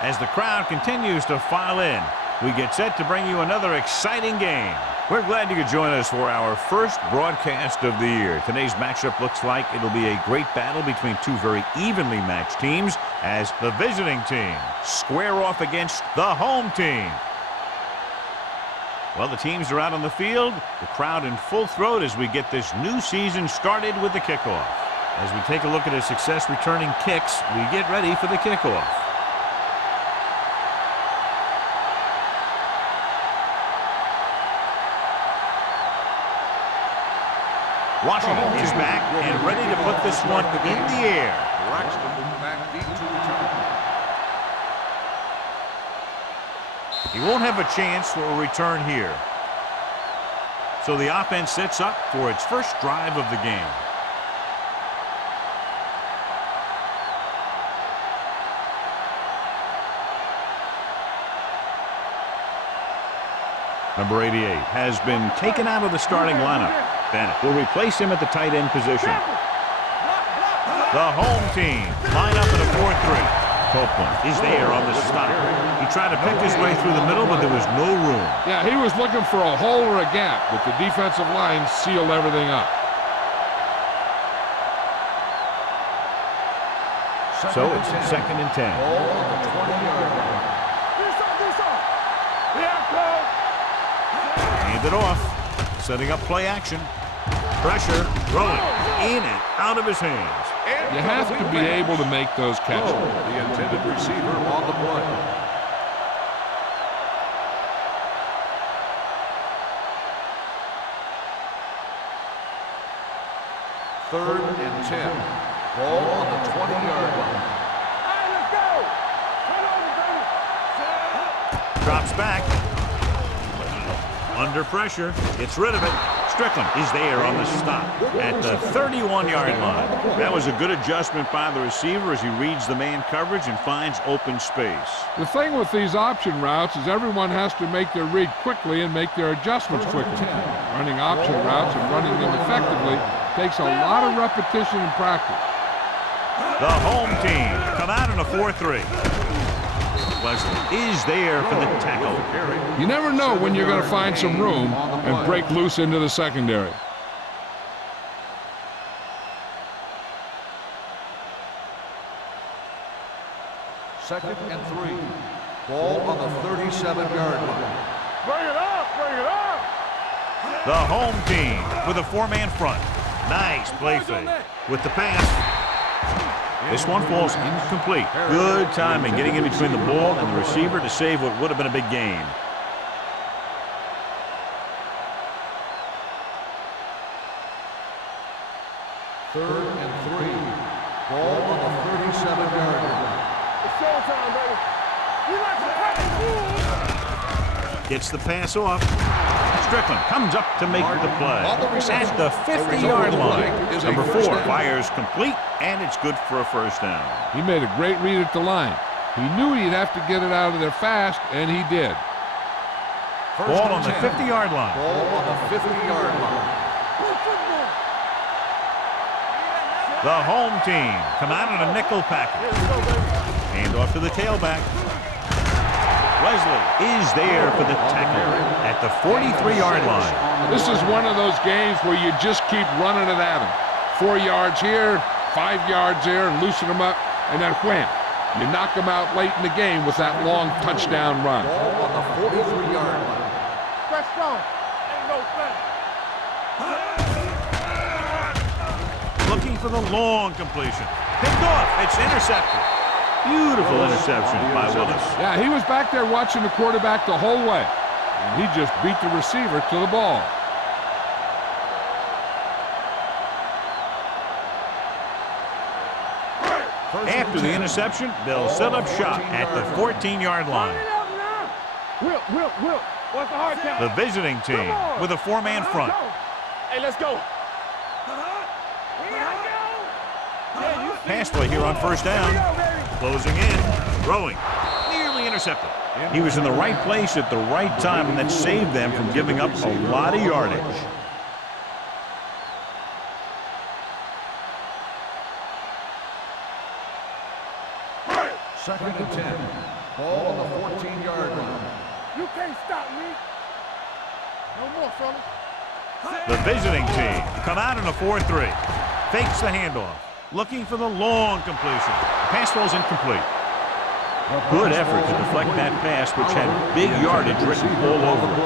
As the crowd continues to file in, we get set to bring you another exciting game. We're glad you could join us for our first broadcast of the year. Today's matchup looks like it'll be a great battle between two very evenly matched teams as the visiting team square off against the home team. Well, the teams are out on the field, the crowd in full throat as we get this new season started with the kickoff. As we take a look at his success returning kicks, we get ready for the kickoff. Washington is back and ready to put this one in the air. He won't have a chance for a return here. So the offense sets up for its first drive of the game. Number 88 has been taken out of the starting lineup. Bennett will replace him at the tight end position. The home team line up in a 4-3. Copeland is there on the stop. He tried to pick his way through the middle, but there was no room. Yeah, he was looking for a hole or a gap, but the defensive line sealed everything up. So it's 2nd and 10. Hand it off. Setting up play action. Pressure, throwing in and out of his hands. You have to be able to make those catches. The intended receiver on the play. Third and 10. Ball on the 20-yard line. Drops back. Under pressure. Gets rid of it. Strickland is there on the stop at the 31-yard line. That was a good adjustment by the receiver as he reads the man coverage and finds open space. The thing with these option routes is everyone has to make their read quickly and make their adjustments quickly. Running option routes and running them effectively takes a lot of repetition and practice. The home team come out in a 4-3. Wesley is there for the tackle. You never know when you're going to find some room and break loose into the secondary. Second and 3. Ball on the 37-yard line. Bring it up! Bring it up! The home team with a 4-man front. Nice play fake. With the pass. This one falls incomplete. Good timing getting in between the ball and the receiver to save what would have been a big gain. Third and 3. Ball on the 37-yard line. It's showtime, baby. We like to practice. Gets the pass off. Strickland comes up to make the play. At the 50-yard line. Number 4 fires complete, and it's good for a first down. He made a great read at the line. He knew he'd have to get it out of there fast, and he did. Ball on the 50-yard line. Ball on the 50-yard line. The home team come out in a nickel package. Hand off to the tailback. Wesley is there for the tackle at the 43-yard line. This is one of those games where you just keep running it at him. 4 yards here, 5 yards there, and loosen them up, and then wham. You knock them out late in the game with that long touchdown run. Ball on the 43-yard line. Press strong. Ain't no thing. Looking for the long completion. Picked off. It's intercepted. Beautiful interception by Willis. Yeah, he was back there watching the quarterback the whole way. And he just beat the receiver to the ball. After the interception, they'll set up shop at the 14-yard line. Will. What's the hard count? The visiting team with a 4-man front. Hey, let's go. Pass play here on first down. Closing in, throwing, nearly intercepted. He was in the right place at the right time, and that saved them from giving up a lot of yardage. Second and 10. can't stop me. No more, fellas. The visiting team come out in a 4-3. Fakes the handoff. Looking for the long completion. Pass falls incomplete. Good effort to deflect that pass, which had big yardage written all over it.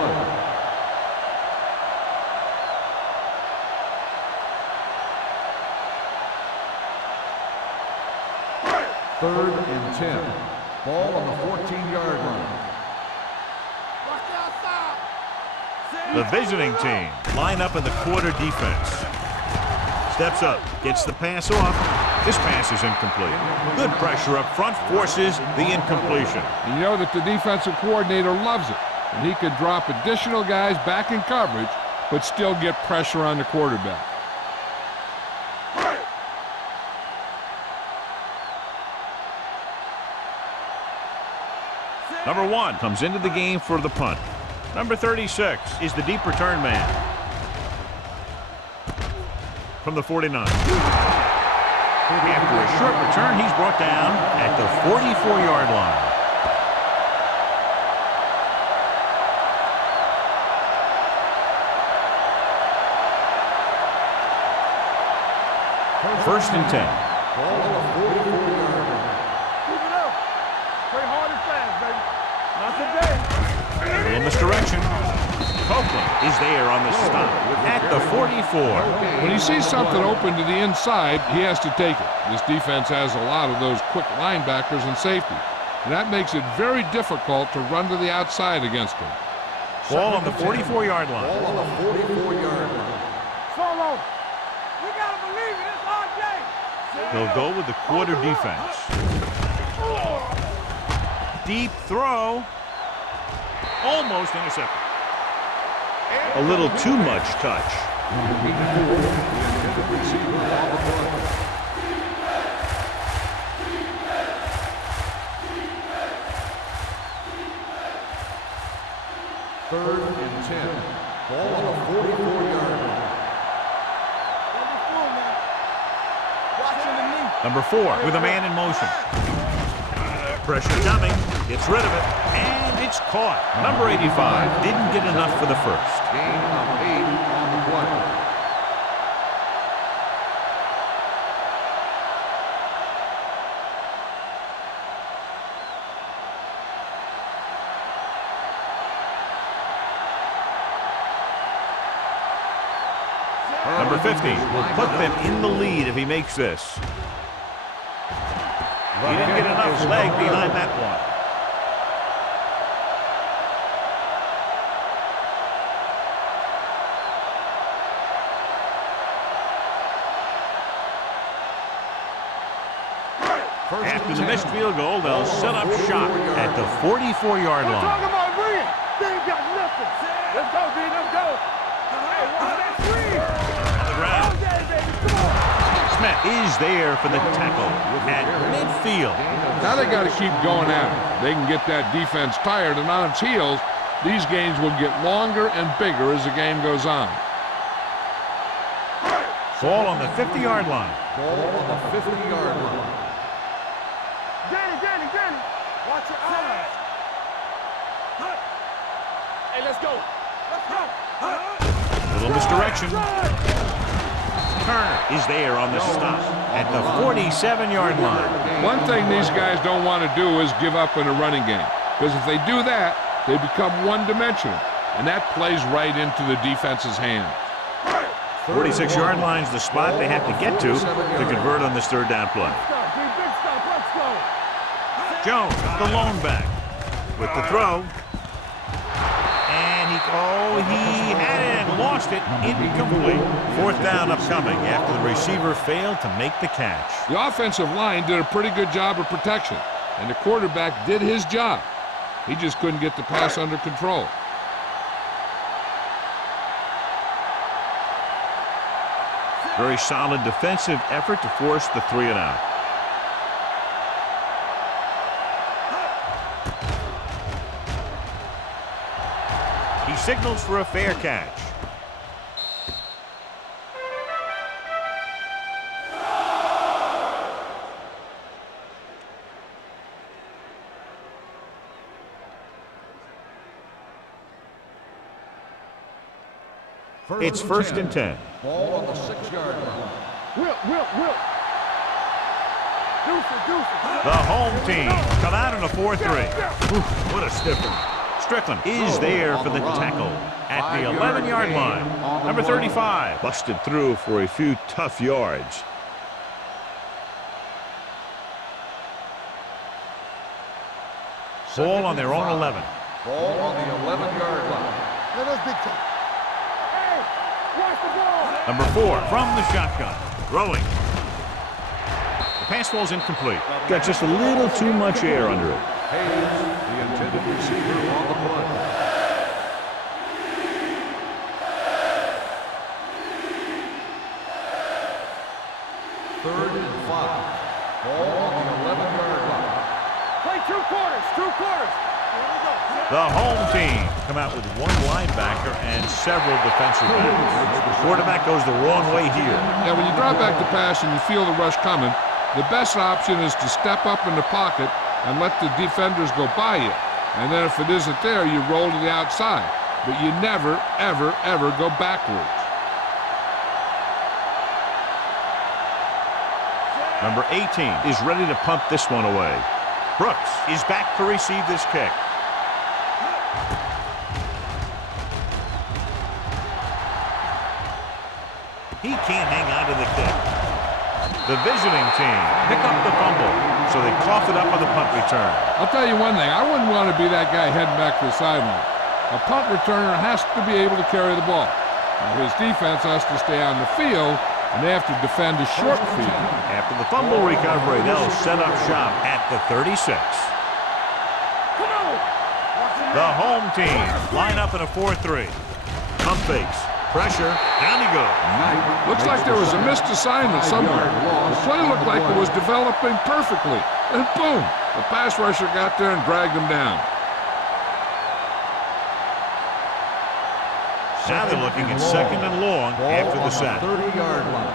Third and 10. Ball on the 14-yard line. The visiting team line up in the quarter defense. Steps up, gets the pass off. This pass is incomplete. Good pressure up front forces the incompletion. You know that the defensive coordinator loves it. And he could drop additional guys back in coverage, but still get pressure on the quarterback. Number 1 comes into the game for the punt. Number 36 is the deep return man. From the 49. After a short return, he's brought down at the 44-yard line. First and 10. Ball on the 44-yard line. Keep it up. Play hard and fast, baby. Not today. A little misdirection. Copeland is there on the stop at the 44. When he sees something open to the inside, he has to take it. This defense has a lot of those quick linebackers and safety, and that makes it very difficult to run to the outside against him. Ball on the 44-yard line. Ball on the 44-yard line. Solo. We gotta believe it. It's our day. They'll go with the quarter defense. Deep throw. Almost intercepted. A little too much touch. Third and 10. Ball on the 44-yard line. Number 4 with a man in motion. Pressure coming. Gets rid of it. And it's caught. Number 85 didn't get enough for the first. Gain of 8 on the play. Number 50 will put them in the lead if he makes this. He didn't get enough leg behind that one. After the missed field goal, they'll set up shop at the 44-yard line. Talk about win. They ain't got nothing. Let's go, D. Let's go. Hey, watch that screen. On the ground. Okay, baby. Come on. Smith is there for the tackle at midfield. Now they got to keep going at it. They can get that defense tired and on its heels. These games will get longer and bigger as the game goes on. Ball on the 50-yard line. Ball on the 50-yard line. Danny. Watch your eyes. Hey, let's go. Little misdirection. Turner is there on the stop at the 47-yard line. One thing these guys don't want to do is give up in a running game, because if they do that, they become one-dimensional, and that plays right into the defense's hands. 46-yard line's the spot they have to get to convert on this third down play. Big stop. Let's go. Jones, the lone back, with the throw. And he had it and lost it. Incomplete. Fourth down upcoming after the receiver failed to make the catch. The offensive line did a pretty good job of protection, and the quarterback did his job. He just couldn't get the pass under control. Very solid defensive effort to force the 3-and-out. He signals for a fair catch. It's first and 10. Ball on the 6-yard line. Will. Deuce. The home team come out in a 4-3. What a stiffer. Strickland is there for the tackle at the 11-yard line. Number 35 busted through for a few tough yards. Ball on their own 11. Ball on the 11-yard line. Hey, watch the ball. Number 4 from the shotgun. Throwing. The pass ball's incomplete. Got just a little too much air under it. Hayes, the intended receiver on the play. Third and 5. Ball on the 11-yard line. Play 2 quarters. Here we go. The home team come out with one linebacker and several defensive backs. Quarterback goes the wrong way here. Yeah, when you drop back to pass and you feel the rush coming, the best option is to step up in the pocket and let the defenders go by you. And then if it isn't there, you roll to the outside. But you never, ever go backwards. Number 18 is ready to punt this one away. Brooks is back to receive this kick. He can't hang on to the kick. The visiting team pick up the fumble, so they cough it up on the punt return. I'll tell you one thing, I wouldn't want to be that guy heading back to the sideline. A punt returner has to be able to carry the ball. Now, his defense has to stay on the field, and they have to defend a short field. After the fumble recovery, they'll set up shop at the 36. Come on. The home team line up in a 4-3. Pump fakes. Pressure. Down he goes. Looks like there was a missed assignment somewhere. The play looked like it was developing perfectly. And boom, the pass rusher got there and dragged him down. Now they're looking at second and long after the sack. 30-yard line.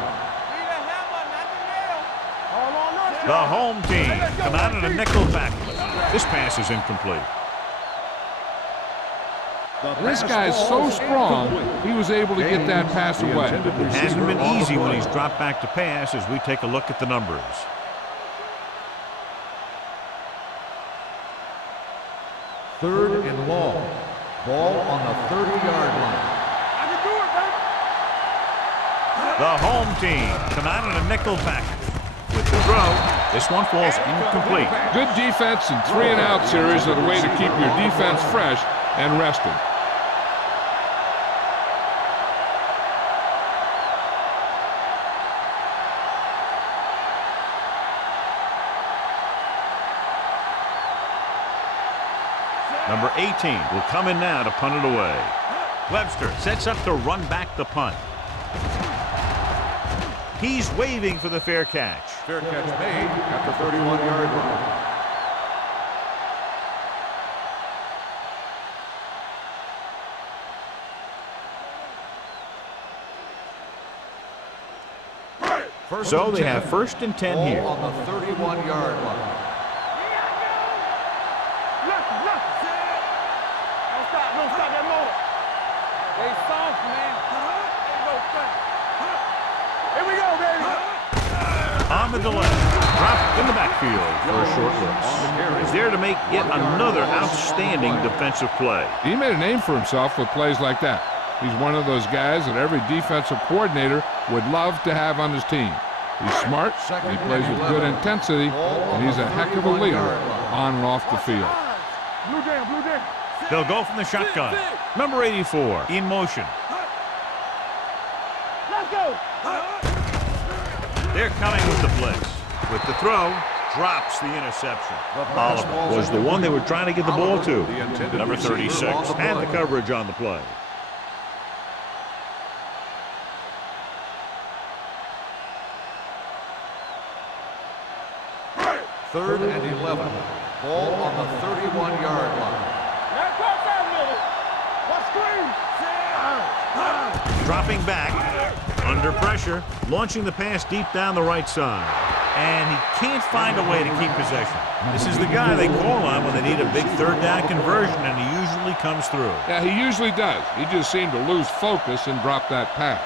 The home team come out in a nickel package. This pass is incomplete. This guy's so strong, he was able to get that pass away. It hasn't been easy when he's dropped back to pass as we take a look at the numbers. Third and long. Ball on the 30-yard line. I can do it, baby. The home team come out in a nickel package. With the throw, this one falls incomplete. Good defense and 3-and-out series are the way to keep your defense fresh and rested. Number 18 will come in now to punt it away. Webster sets up to run back the punt. He's waving for the fair catch. Fair catch made at the 31-yard line. So they have first and 10 here. On the 31-yard line. Don't stop that motor. They soft, man. Here we go, baby. On the delay. Dropped in the backfield for a short look. He's there to make yet another outstanding defensive play. He made a name for himself with plays like that. He's one of those guys that every defensive coordinator would love to have on his team. He's smart, he plays with good intensity, and he's a heck of a leader on and off the field. Blue jam. They'll go from the shotgun. Number 84 in motion. Let's go. They're coming with the blitz. With the throw, drops the interception. Oliver was the one they were trying to get the ball to. Number 36 and the coverage on the play. Third and 11. Ball on the 31-yard line. Dropping back, under pressure, launching the pass deep down the right side. And he can't find a way to keep possession. This is the guy they call on when they need a big third down conversion, and he usually usually comes through. Yeah, he usually does. He just seemed to lose focus and drop that pass.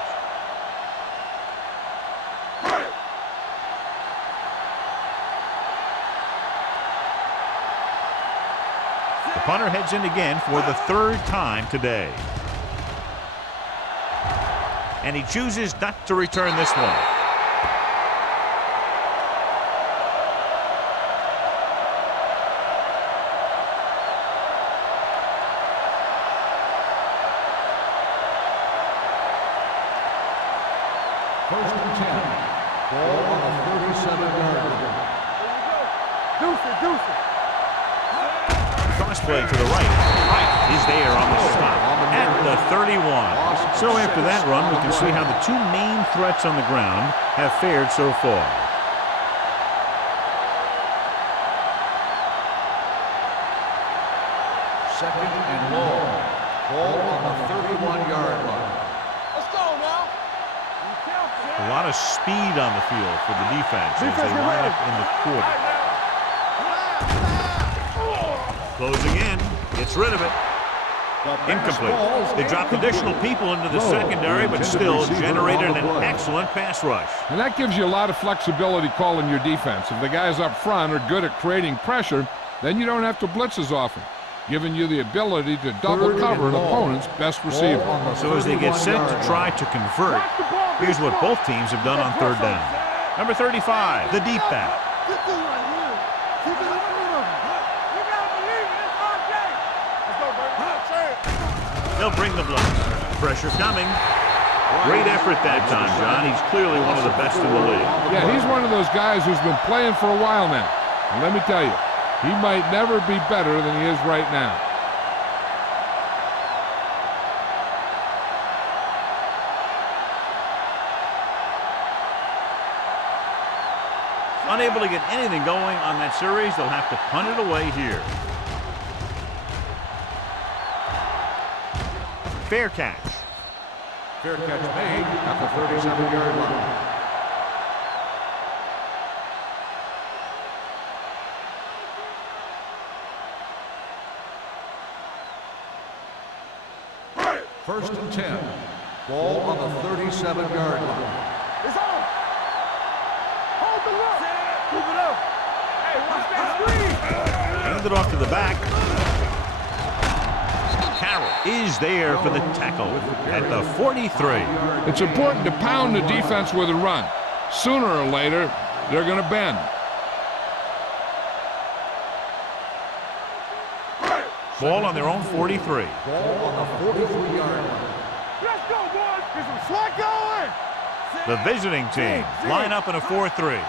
The punter heads in again for the third time today. And he chooses not to return this one. First and 10. Ball on the 37-yard line. Deuce it, deuce it. Cross play to the right. Right is there on the stop at the 31. So after that run, we can see how the two main threats on the ground have fared so far. Second and long. Ball on the 31-yard line. Let's go now. A lot of speed on the field for the defense as they line up in the quarter. Closing in, gets rid of it. Incomplete. They dropped additional people into the secondary, but still generated an excellent pass rush. And that gives you a lot of flexibility calling your defense. If the guys up front are good at creating pressure, then you don't have to blitz as often, giving you the ability to double cover an opponent's best receiver. So as they get set to try to convert, here's what both teams have done on third down. Number 35, the deep back. Get this right here. Keep it up. You gotta believe it. It's our game. Let's go, baby. They'll bring the blitz. Pressure coming. Great effort that time, John. He's clearly one of the best in the league. Yeah, he's one of those guys who's been playing for a while now. And let me tell you, he might never be better than he is right now. Unable to get anything going on that series, they'll have to punt it away here. Fair catch. Fair catch made at the 37-yard line. First and 10. Ball on the 37-yard line. It's on. Hold the look. Move it up. Hey, watch that screen. Hand it off to the back. Carroll is there for the tackle at the 43. It's important to pound the defense with a run. Sooner or later, they're going to bend. Ball on their own 43. Ball on the 43-yard line. Let's go, boys. Get some slack going. The visiting team line up in a 4-3.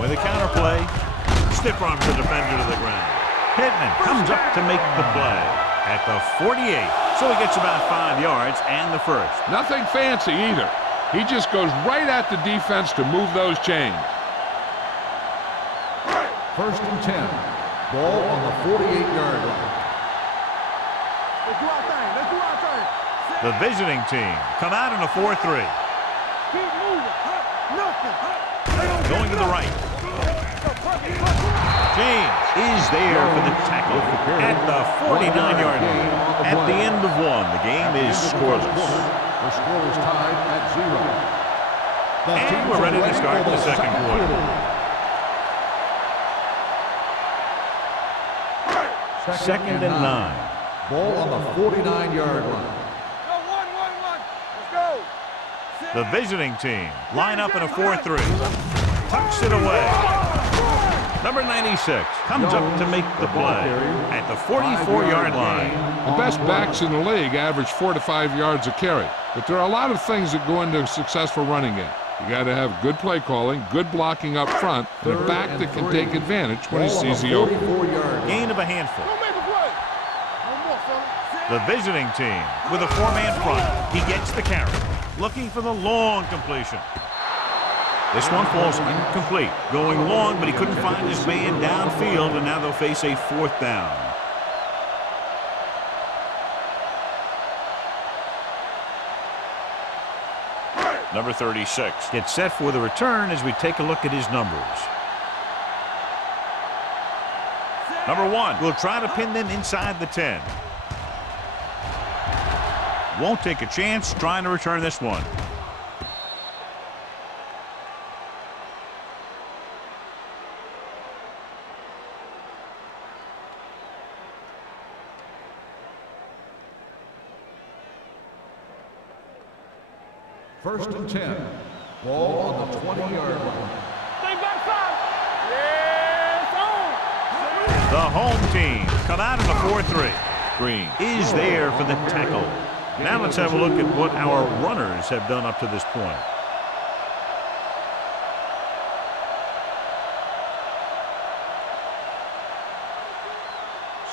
With a counter play, stiff arms the defender to the ground. Pittman comes up to make the play at the 48. So he gets about 5 yards and the first. Nothing fancy either. He just goes right at the defense to move those chains. First and 10. Ball on the 48-yard line. Let's do our thing. Let's do our thing. The visiting team come out in a 4-3. Keep moving. Nothing. Going to the right. James is there for the tackle at the 49-yard line. At the end of one, the game is scoreless. The score is tied at 0. And we're ready to start the second quarter. Second and 9. Ball on the 49-yard line. Go, 1-1-1. Let's go. The visiting team line up in a 4-3. Tucks it away. Number 96 comes up to make the play at the 44-yard line. The best backs in the league average 4 to 5 yards a carry. But there are a lot of things that go into a successful running game. You got to have good play calling, good blocking up front, and a back that can take advantage when he sees the open. Gain of a handful. Don't make a play. One more, fella. The visiting team with a 4-man front. He gets the carry. Looking for the long completion. This one falls incomplete. Going long, but he couldn't find his man downfield, and now they'll face a 4th down. Number 36 gets set for the return as we take a look at his numbers. Number 1 will try to pin them inside the 10. Won't take a chance trying to return this one. First and 10. Ball on the 20-yard line. Stay back 5. Yes, on. The home team come out in the 4-3. Green is there for the tackle. Now let's have a look at what our runners have done up to this point.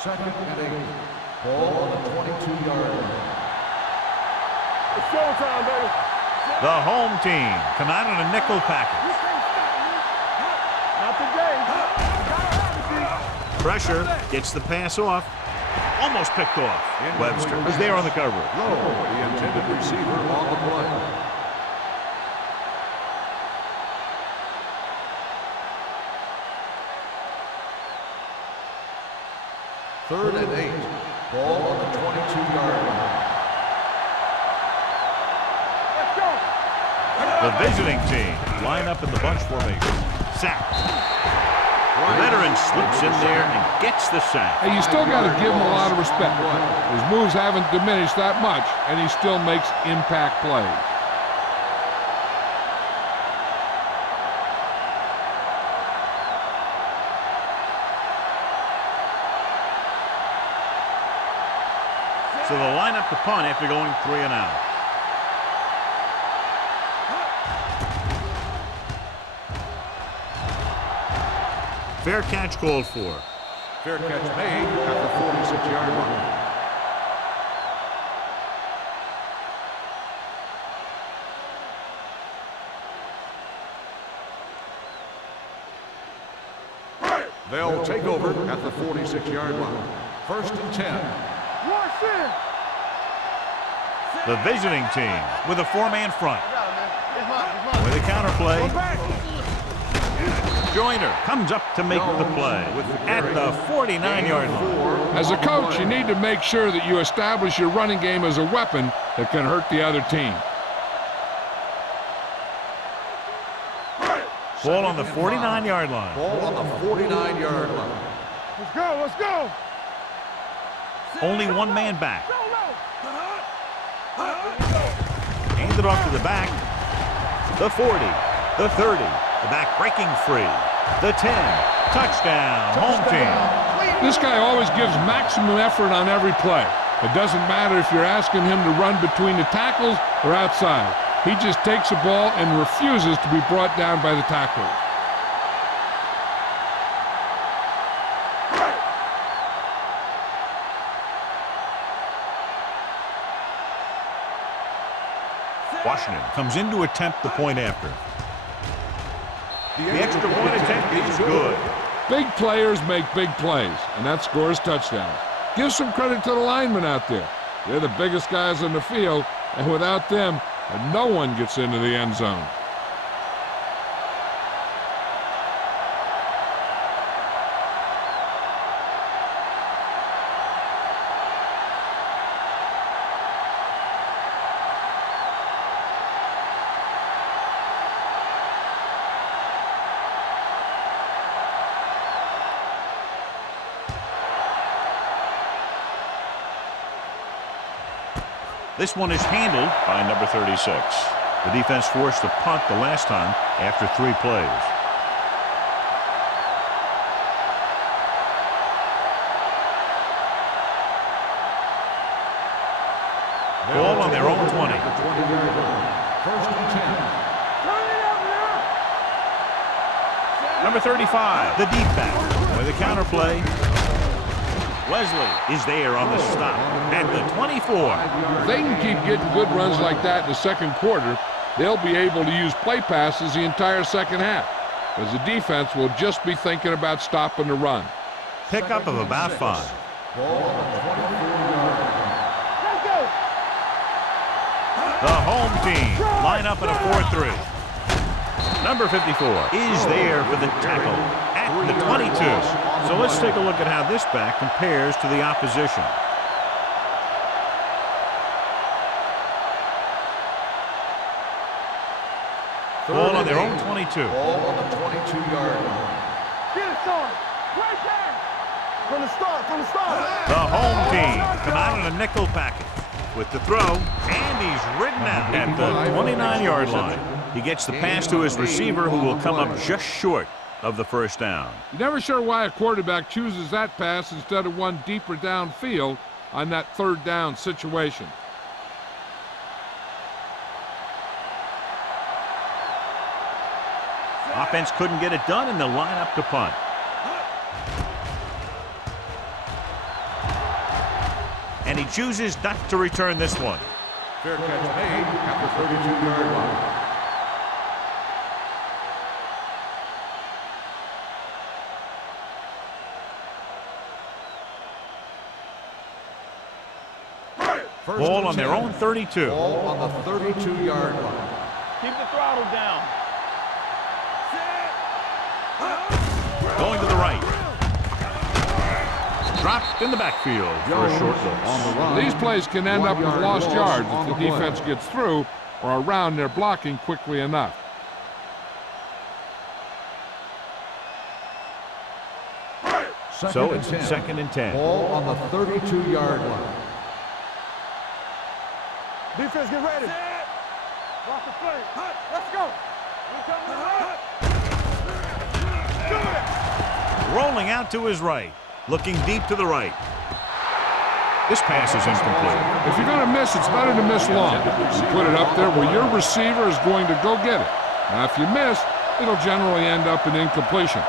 Second and 8. Ball on the 22-yard line. It's showtime, baby. The home team come out in a nickel package. Not today. Pressure gets the pass off. Almost picked off. Webster is there on the cover. Low, the intended receiver on the play. Third and 8. Ball on the 22-yard line. Let's go. The visiting team line up in the bunch formation. Sacked. The veteran slips in there and gets the sack. Hey, you still got to give him a lot of respect. His moves haven't diminished that much, and he still makes impact plays. So they'll line up the punt after going 3 and out. Fair catch called for. Fair catch made at the 46-yard line. They'll take over at the 46-yard line. First and 10. Watch it. The visiting team with a 4-man front. It's mine. With a counterplay. Go back. Joyner comes up to make the play at the 49-yard line. As a coach, you need to make sure that you establish your running game as a weapon that can hurt the other team. Ball on the 49-yard line. Ball on the 49-yard line. Let's go. Let's go. Only one man back. Go, go. Handed off to the back. The 40. The 30. The back breaking free. The 10. Touchdown. Home team. This guy always gives maximum effort on every play. It doesn't matter if you're asking him to run between the tackles or outside. He just takes the ball and refuses to be brought down by the tackler. Washington comes in to attempt the point after. The extra point attempt is good. Big players make big plays, and that scores touchdowns. Give some credit to the linemen out there. They're the biggest guys on the field, and without them, no one gets into the end zone. This one is handled by number 36. The defense forced a punt the last time after 3 plays. Ball on their own 20. First and 10. Number 35, the deep back with a counterplay. Wesley is there on the stop at the 24. If they can keep getting good runs like that in the second quarter, they'll be able to use play passes the entire second half, because the defense will just be thinking about stopping the run. Pickup of about 5. Ball on the 24-yard line. Let's go. The home team line up in a 4-3. Number 54 is there for the tackle at the 22. So let's take a look at how this back compares to the opposition. Ball on their own 22. Ball on the 22-yard line. Get it, Sean. Right there. From the start. The home team come out in a nickel package with the throw, and he's ridden out at the 29-yard line. He gets the pass to his receiver, who will come up just short of the first down. You're never sure why a quarterback chooses that pass instead of one deeper downfield on that third down situation. Offense couldn't get it done, and they'll line up to punt. And he chooses not to return this one. Fair catch made at the 32-yard line. Ball on their own 32. Ball on the 32-yard line. Keep the throttle down. Going to the right. Dropped in the backfield for a short loss. These plays can end up with lost yards if the defense gets through or around their blocking quickly enough. So it's 2nd and 10. Ball on the 32-yard line. Defense, get ready. Lock the play. Let's go. Rolling out to his right. Looking deep to the right. This pass is incomplete. If you're going to miss, it's better to miss long. You put it up there where your receiver is going to go get it. Now, if you miss, it'll generally end up in incompletion.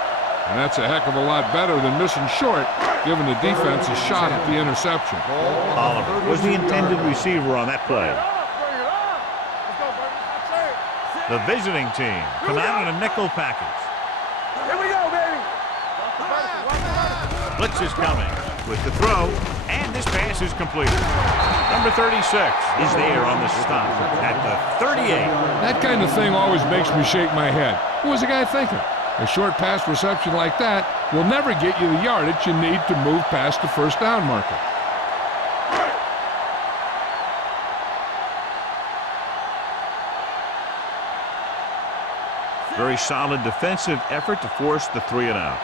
And that's a heck of a lot better than missing short, giving the defense a shot at the interception. Oliver was the intended receiver on that play. The visiting team come out in a nickel package. Here we go, baby. Blitz is coming with the throw, and this pass is completed. Number 36 is there on the stop at the 38. That kind of thing always makes me shake my head. What was the guy thinking? A short pass reception like that will never get you the yardage you need to move past the first down marker. Very solid defensive effort to force the 3 and out.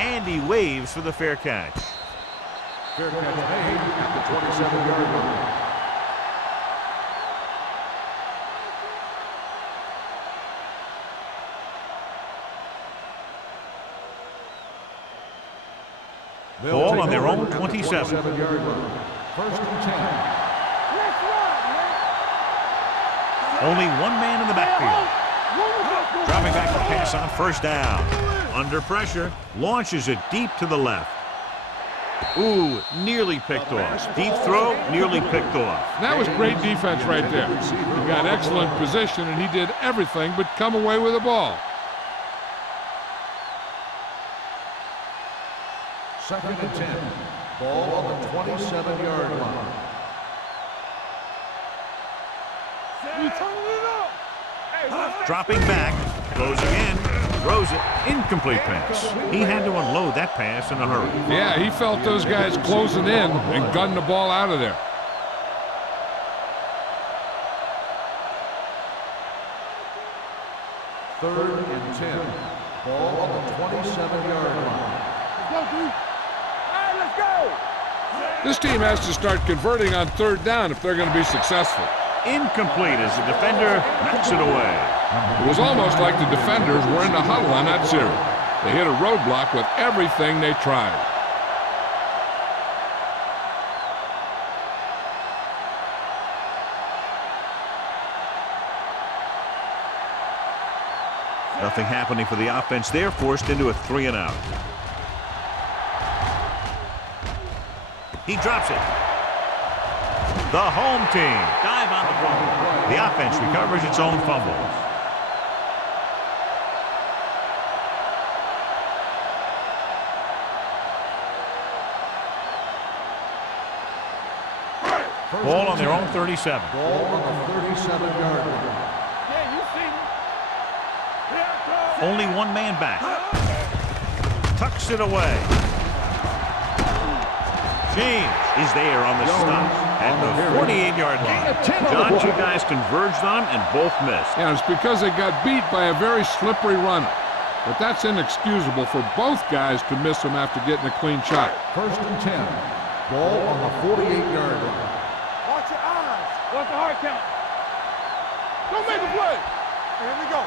And he waves for the fair catch. Fair catch made at the 27-yard line. Ball on their own 27. 27-yard line. 1st and 10. Only one man in the backfield. Dropping back to pass on first down. Under pressure, launches it deep to the left. Ooh, nearly picked off. Deep throw, nearly picked off. That was great defense right there. He got excellent position, and he did everything but come away with the ball. 2nd and 10. Ball on the 27-yard line. Dropping back, goes again, throws it, incomplete pass. He had to unload that pass in a hurry. Yeah, he felt those guys closing in and gunned the ball out of there. Third and 10. Ball on the 27-yard line. Let's go. This team has to start converting on third down if they're going to be successful. Incomplete as the defender knocks it away. It was almost like the defenders were in the huddle on that series. They hit a roadblock with everything they tried. Nothing happening for the offense there, forced into a 3 and out. He drops it. The home team dive on the ball. The offense recovers its own fumble. Ball on their own 37. Ball on the 37-yard line. Yeah, you see me. Only one man back. Tucks it away. James is there on the stop at the 48-yard line. John, two guys converged on him and both missed. Yeah, it's because they got beat by a very slippery runner. But that's inexcusable for both guys to miss him after getting a clean shot. 1st and 10. Ball on the 48-yard line. Watch your eyes. Watch the hard count. Don't make a play. Here we go.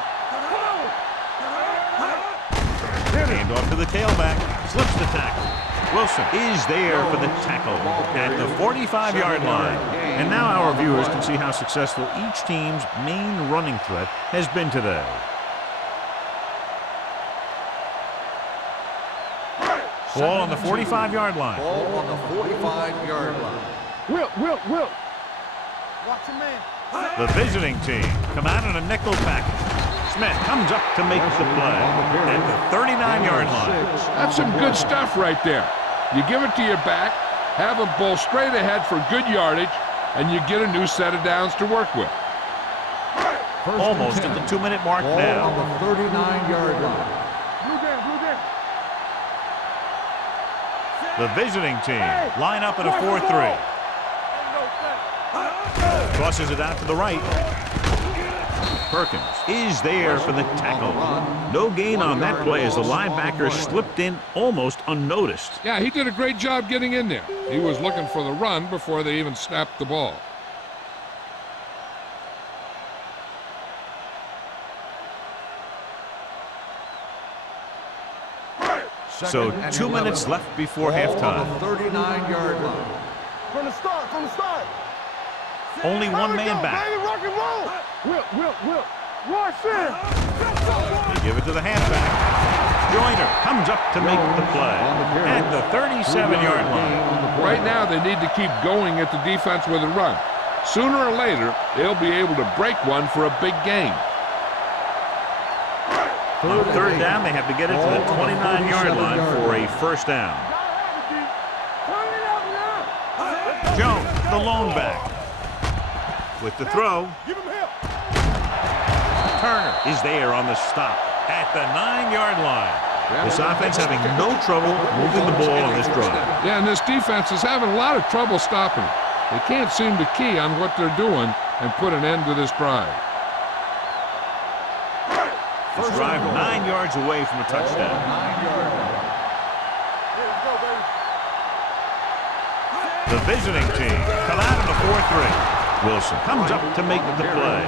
Hand off to the tailback. Slips the tackle. Wilson is there for the tackle at the 45-yard line. And now our viewers can see how successful each team's main running threat has been today. Ball on the 45-yard line. Ball on the 45-yard line. Wilt. Watch your man. The visiting team come out in a nickel package. Smith comes up to make the play at the 39-yard line. That's some good stuff right there. You give it to your back, have him bowl straight ahead for good yardage, and you get a new set of downs to work with. Almost at the 2-minute mark Ball now. on the 39-yard line. Blue down. The visiting team line up at a 4-3. Crosses it out to the right. Perkins is there for the tackle. No gain on that play as the linebacker slipped in almost unnoticed. Yeah, he did a great job getting in there. He was looking for the run before they even snapped the ball. So 2 minutes left before halftime. On the 39-yard line. From the start. Only one man back. Baby, rock and roll. Wilt. Rush in. They give it to the halfback. Joyner comes up to make the play at the 37-yard line. Right now, they need to keep going at the defense with a run. Sooner or later, they'll be able to break one for a big gain. On 3rd down, they have to get it to the 29-yard line for a first down. Jones, the lone back. With the throw. Give him help. Turner is there on the stop at the 9-yard line. This offense having no trouble moving the ball on this drive. Yeah, and this defense is having a lot of trouble stopping it. They can't seem to key on what they're doing and put an end to this drive. This drive 9 yards away from a touchdown. 9-yard line. Here we go, baby. The visiting team come out in the 4-3. Wilson comes up to make the play.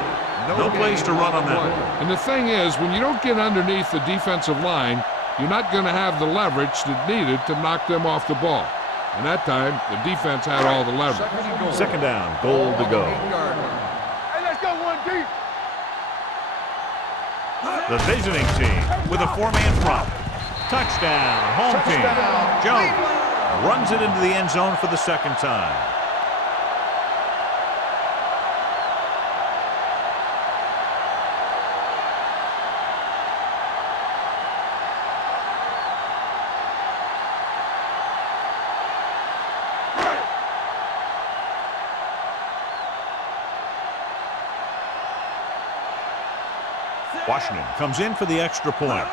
No place to run on that one. And the thing is, when you don't get underneath the defensive line, you're not going to have the leverage that's needed to knock them off the ball. And that time, the defense had all the leverage. Second down, goal to go. Hey, let's go one deep. The visiting team with a 4-man front. Touchdown, home team. Jones runs it into the end zone for the second time. Washington comes in for the extra point.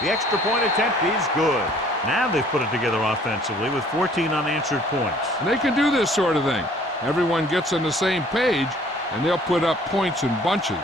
The extra point attempt is good. Now they've put it together offensively with 14 unanswered points. And they can do this sort of thing. Everyone gets on the same page, and they'll put up points in bunches.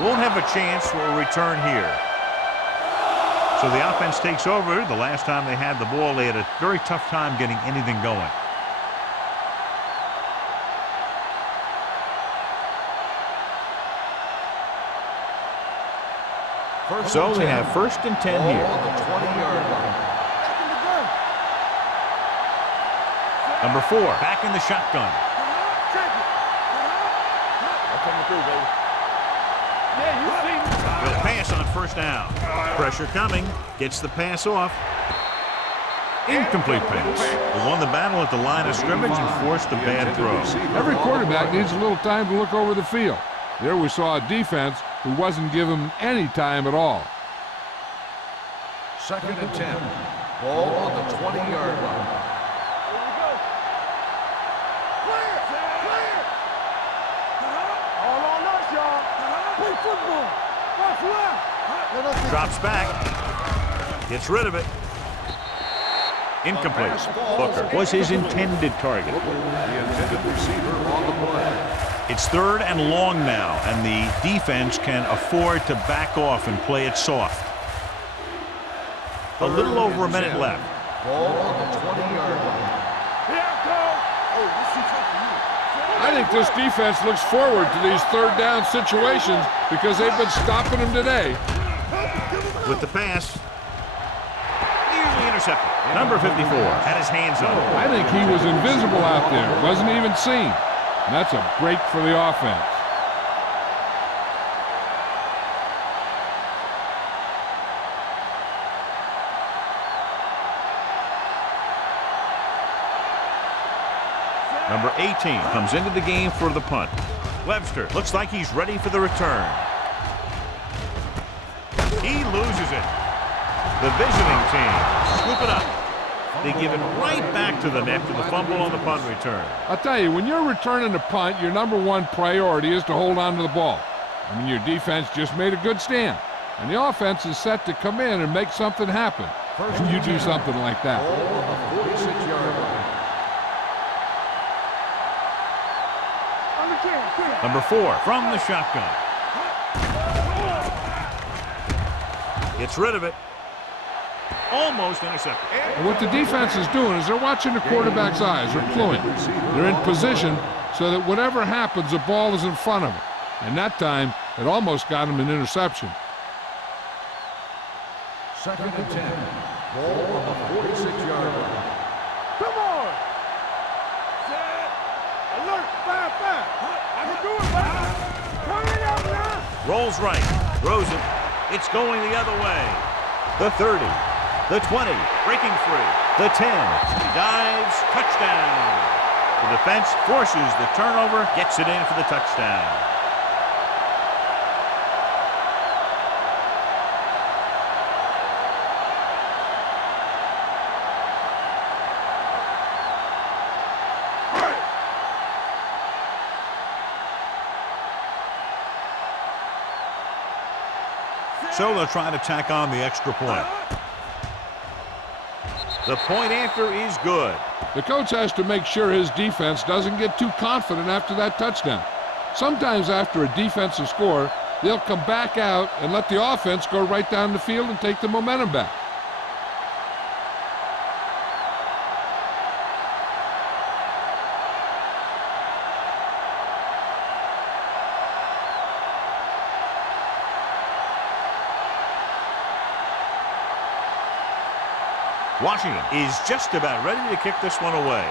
Won't have a chance for a return here. So the offense takes over. The last time they had the ball, they had a very tough time getting anything going. So they have 1st and 10 here. On the 20-yard line. Number 4 back in the shotgun. Yeah, you see. Will pass on first down. Pressure coming. Gets the pass off. Incomplete pass. He won the battle at the line of scrimmage and forced a bad throw. Every quarterback needs a little time to look over the field. There we saw a defense who wasn't given any time at all. 2nd and 10. Ball on the 20-yard line. Here we go. Clear! Clear! All on us, y'all. Play football. Watch left. Drops back. Gets rid of it. Incomplete. Booker was his intended target. The intended receiver on the play. It's 3rd and long now, and the defense can afford to back off and play it soft. A little over a minute left. Ball on the 20-yard line. Here I go. Oh, this is tough for you. I think this defense looks forward to these 3rd down situations because they've been stopping them today. With the pass. Nearly intercepted. Number 54 had his hands on it. I think he was invisible out there. Wasn't even seen. And that's a break for the offense. Number 18 comes into the game for the punt. Webster looks like he's ready for the return. He loses it. The visiting team scoop it up. They give it right back to the net for the fumble on the punt return. I'll tell you, when you're returning a punt, your number one priority is to hold on to the ball. I mean, your defense just made a good stand. And the offense is set to come in and make something happen. And you do something like that. Ball on the 46-yard line. Number 4 from the shotgun. Gets rid of it. Almost intercepted. And what the defense is doing is they're watching the quarterback's eyes. They're cluing. They're in position so that whatever happens, the ball is in front of them. And that time, it almost got him an interception. 2nd and 10. Ball on the 46-yard line. Come on. Set. Alert. 5-5. I can do it, man. Turn it up now. Rolls right. Throws it. It's going the other way. The 30. The 20. Breaking free. The 10. He dives. Touchdown. The defense forces the turnover. Gets it in for the touchdown. So they'll try to tack on the extra point. The point after is good. The coach has to make sure his defense doesn't get too confident after that touchdown. Sometimes after a defensive score, they'll come back out and let the offense go right down the field and take the momentum back. Washington is just about ready to kick this one away.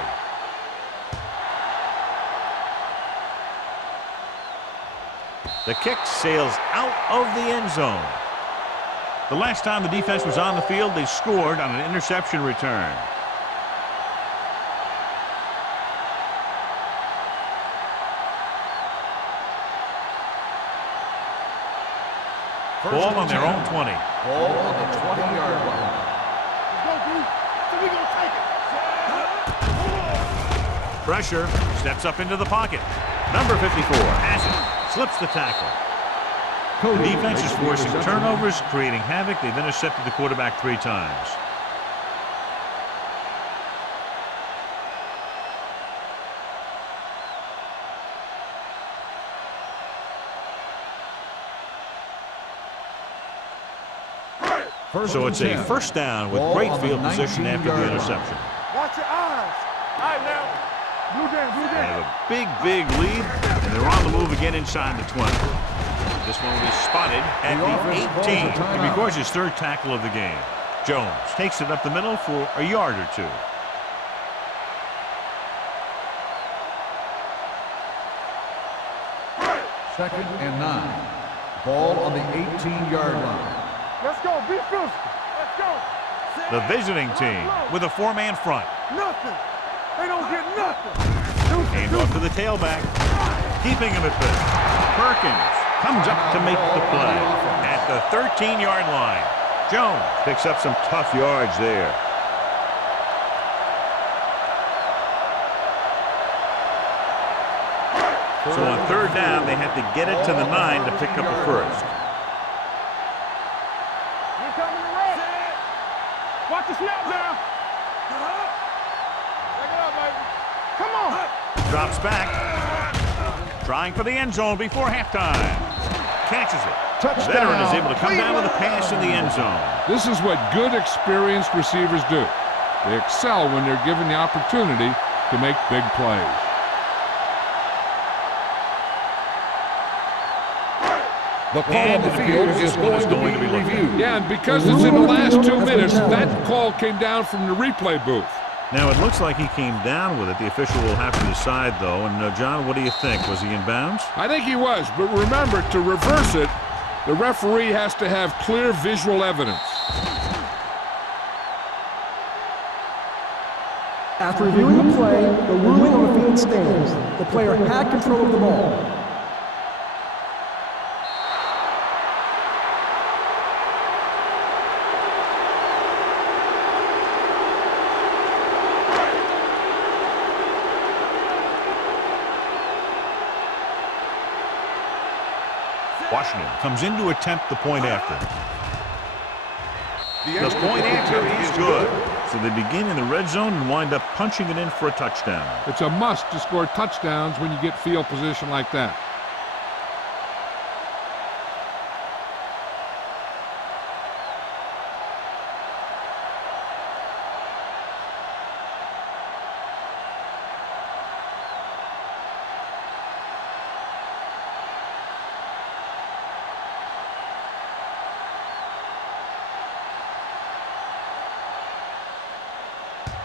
The kick sails out of the end zone. The last time the defense was on the field, they scored on an interception return. Ball on their own 20. Ball on the 20-yard line. So we gonna take it. Pressure. Steps up into the pocket. Number 54 has it. Slips the tackle. The defense is forcing turnovers, creating havoc. They've intercepted the quarterback 3 times. So it's a first down with great field position after the interception. Watch your eyes. All right, now. Blue down, blue They down. have a big lead, and they're on the move again inside the 20. This one will be spotted at the 18. He records his 3rd tackle of the game. Jones takes it up the middle for a yard or 2. Second and 9. Ball on the 18-yard line. Let's go. Be physical. Let's go. The visiting team with a four-man front. Nothing. They don't get nothing. Hand off to the tailback. Keeping him at bay. Perkins comes up to make the play at the 13-yard line. Jones picks up some tough yards there. So on third down, they have to get it to the 9 to pick up a first. You're coming to run. Watch the snap now. Check it out, baby. Come on. Drops back. Trying for the end zone before halftime. Catches it. Touchdown. Veteran is able to come down with a pass in the end zone. This is what good, experienced receivers do. They excel when they're given the opportunity to make big plays. The call on the field is going to be reviewed. Yeah, and because it's in the last 2 minutes, that call came down from the replay booth. Now, it looks like he came down with it. The official will have to decide, though. And, John, what do you think? Was he in bounds? I think he was, but remember, to reverse it, the referee has to have clear visual evidence. After reviewing the play, the ruling on the field stands. The player had control of the ball. Washington comes in to attempt the point after. The point after is good. So they begin in the red zone and wind up punching it in for a touchdown. It's a must to score touchdowns when you get field position like that.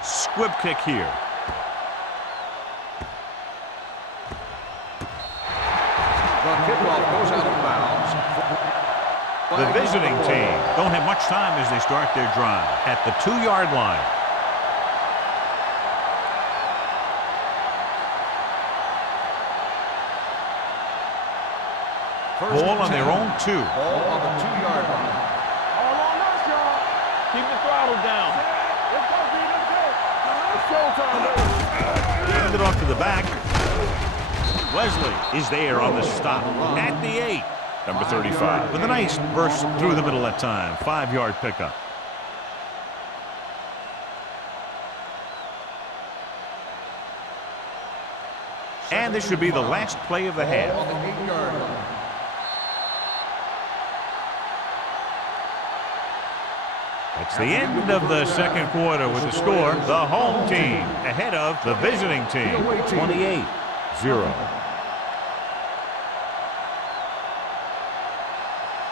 Squib kick here. The kickoff goes out of bounds. The visiting team don't have much time as they start their drive at the 2-yard line. Ball on their own 2. Ball on the 2-yard line. All on us, y'all. Keep the throttle down. Let's go, B. Let's go. It's showtime, baby. Hand it off to the back. Wesley is there on the stop at the 8. Number 35 with a nice burst through the middle that time. 5-yard pickup. And this should be the last play of the half. On the 8-yard line. It's the end of the second quarter with the score. The home team ahead of the visiting team. 28-0.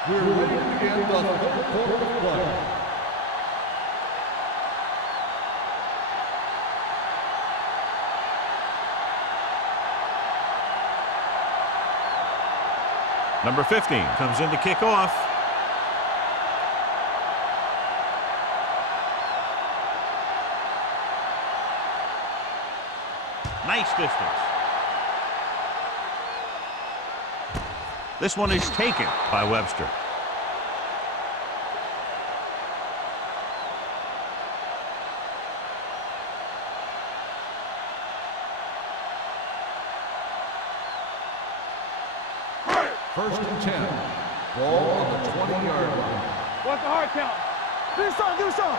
We're ready to begin the third quarter of play. Number 15 comes in to kick off. Nice distance. This one is taken by Webster. First and 10. Ball on the 20-yard line. What's the hard count? Do something.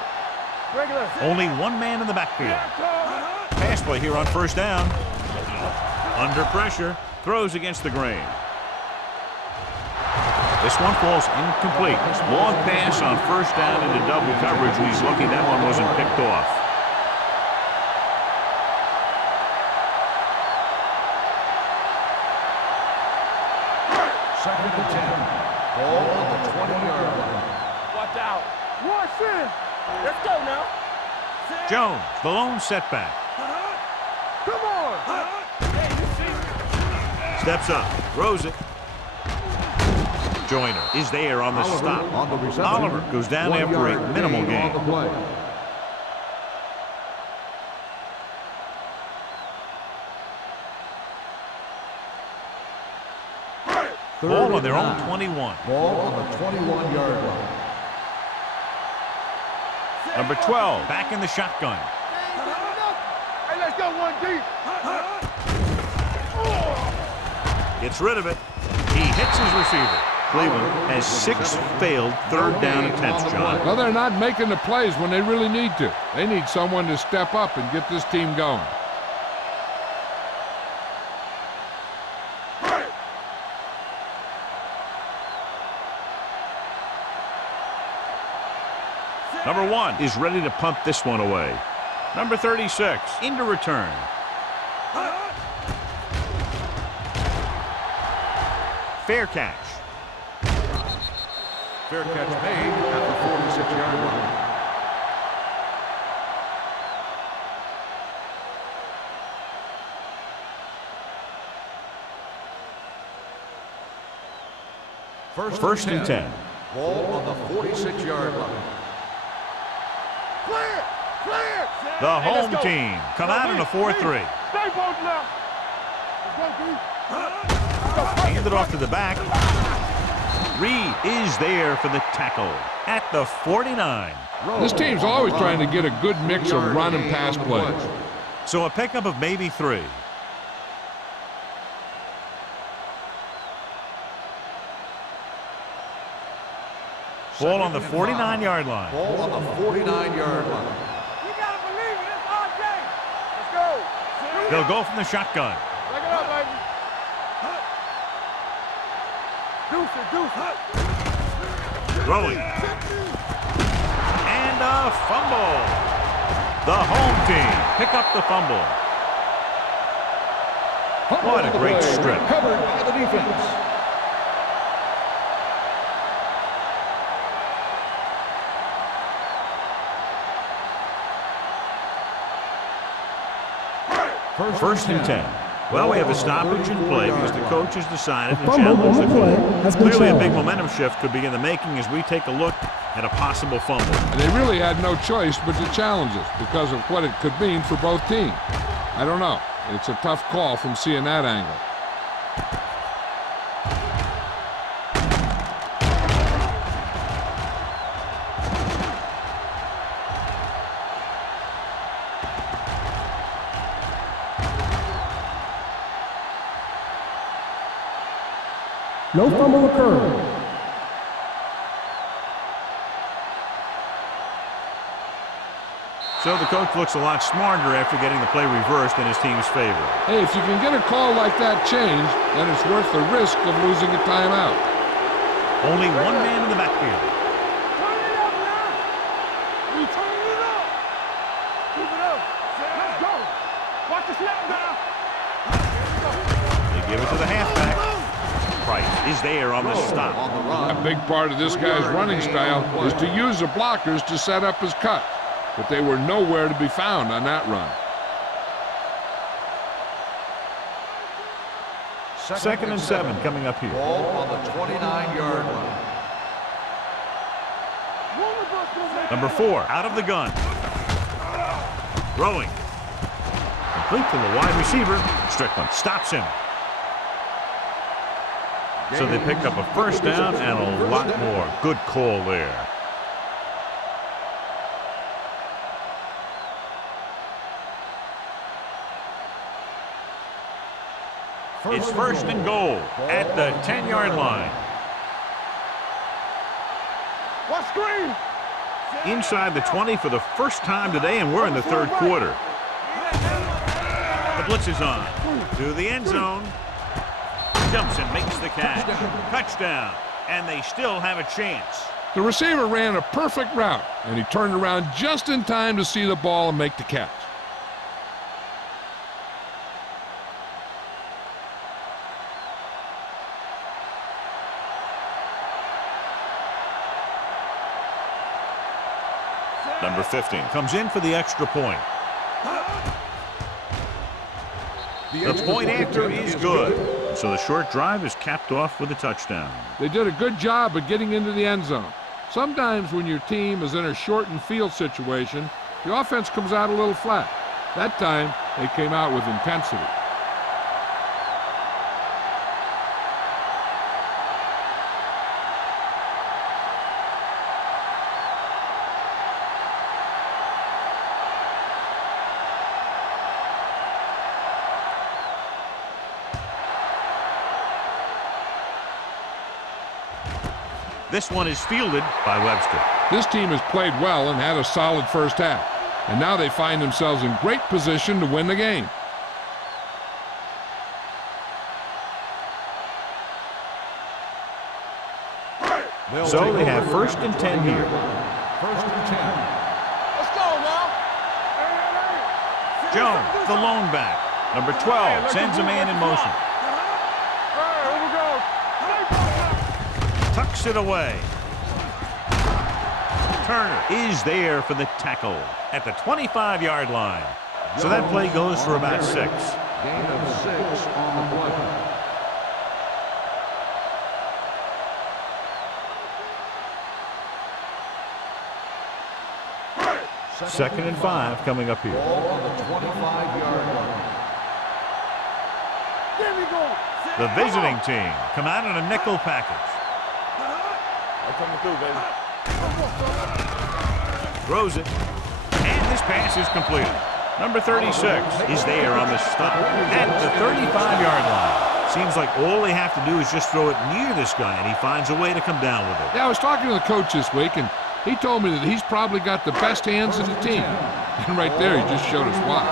Regular. Only one man in the backfield. Pass play here on first down. Under pressure. Throws against the grain. This one falls incomplete. Long pass on first down into double coverage. He's lucky that one wasn't picked off. Second and 10. Ball on the 20-yard line. Watch out. Watch this. Let's go now. Jones, the lone setback. Come on. Steps up. Throws it. Joyner is there on the stop. On the reception. Oliver goes down 1 after yard a minimal gain on the gain. play. Ball on their own 21. Ball on the 21-yard line. Number 12 back in the shotgun. Hey, let's go 1 deep. Gets rid of it. He hits his receiver. Cleveland has 6 failed third down attempts, John. Well, they're not making the plays when they really need to. They need someone to step up and get this team going. Number 1 is ready to punt this one away. Number 36 into return. Fair catch. Fair catch made at the 46-yard line. First and 10. Ball on the 46-yard line. Clear! Clear! The Hey, let's home go. team come out in a 4-3. Stay both left. Let's go, D. Hand it off to the back. Reed is there for the tackle at the 49. This team's always trying to get a good mix of run and pass plays. So a pickup of maybe 3. Ball on the 49-yard line. Ball on the 49-yard line. You gotta believe it. It's our game. Let's go. They'll go from the shotgun. Take it up, baby. Deuce it, deuce it. Throwing. And a fumble. The home team pick up the fumble. What a great strip. Covered by the defense. First and 10. Well, we have a stoppage in play because the coach has decided to fumble challenge the on the play call. has been Clearly, a big challenged. momentum shift could be in the making as we take a look at a possible fumble. And they really had no choice but to challenge it because of what it could mean for both teams. I don't know. It's a tough call from seeing that angle. No fumble occurred. So the coach looks a lot smarter after getting the play reversed in his team's favor. Hey, if you can get a call like that changed, then it's worth the risk of losing a timeout. Only one man in the backfield. Turn it up now. We turn it up. Keep it up. Let's go. Watch the snap now. They give it to the halfback. Price is there on the stop. On the run. A big part of this guy's running style is to use the blockers to set up his cut. But they were nowhere to be found on that run. Second and 7 coming up here. Ball on the 29-yard line. Number 4 out of the gun. Throwing. Complete to the wide receiver. Strickland stops him. So they pick up a first down and a lot more. Good call there. It's first and goal at the 10-yard line. What screen? Inside the 20 for the first time today, and we're in the third quarter. The blitz is on. To the end zone. Jumps and makes the catch. Touchdown. And they still have a chance. The receiver ran a perfect route, and he turned around just in time to see the ball and make the catch. Number 15 comes in for the extra point. The point after is good. So the short drive is capped off with a touchdown. They did a good job of getting into the end zone. Sometimes when your team is in a shortened field situation, the offense comes out a little flat. That time, they came out with intensity. This one is fielded by Webster. This team has played well and had a solid first half. And now they find themselves in great position to win the game. So they have 1st and 10 here. 1st and 10. Let's go now. Jones, the lone back. Number 12 sends a man in motion. Tucks it away. Turner is there for the tackle at the 25-yard line. So that play goes for about 6. Gain of 6 on the play. Second and 5 coming up here. Ball on the 25-yard line. There we go. The visiting team come out in a nickel package. I'm coming through, baby. Throws it. And this pass is completed. Number 36 is there on the stop at the 35-yard line. Seems like all they have to do is just throw it near this guy, and he finds a way to come down with it. Yeah, I was talking to the coach this week, and he told me that he's probably got the best hands in the team. And right there, he just showed us why.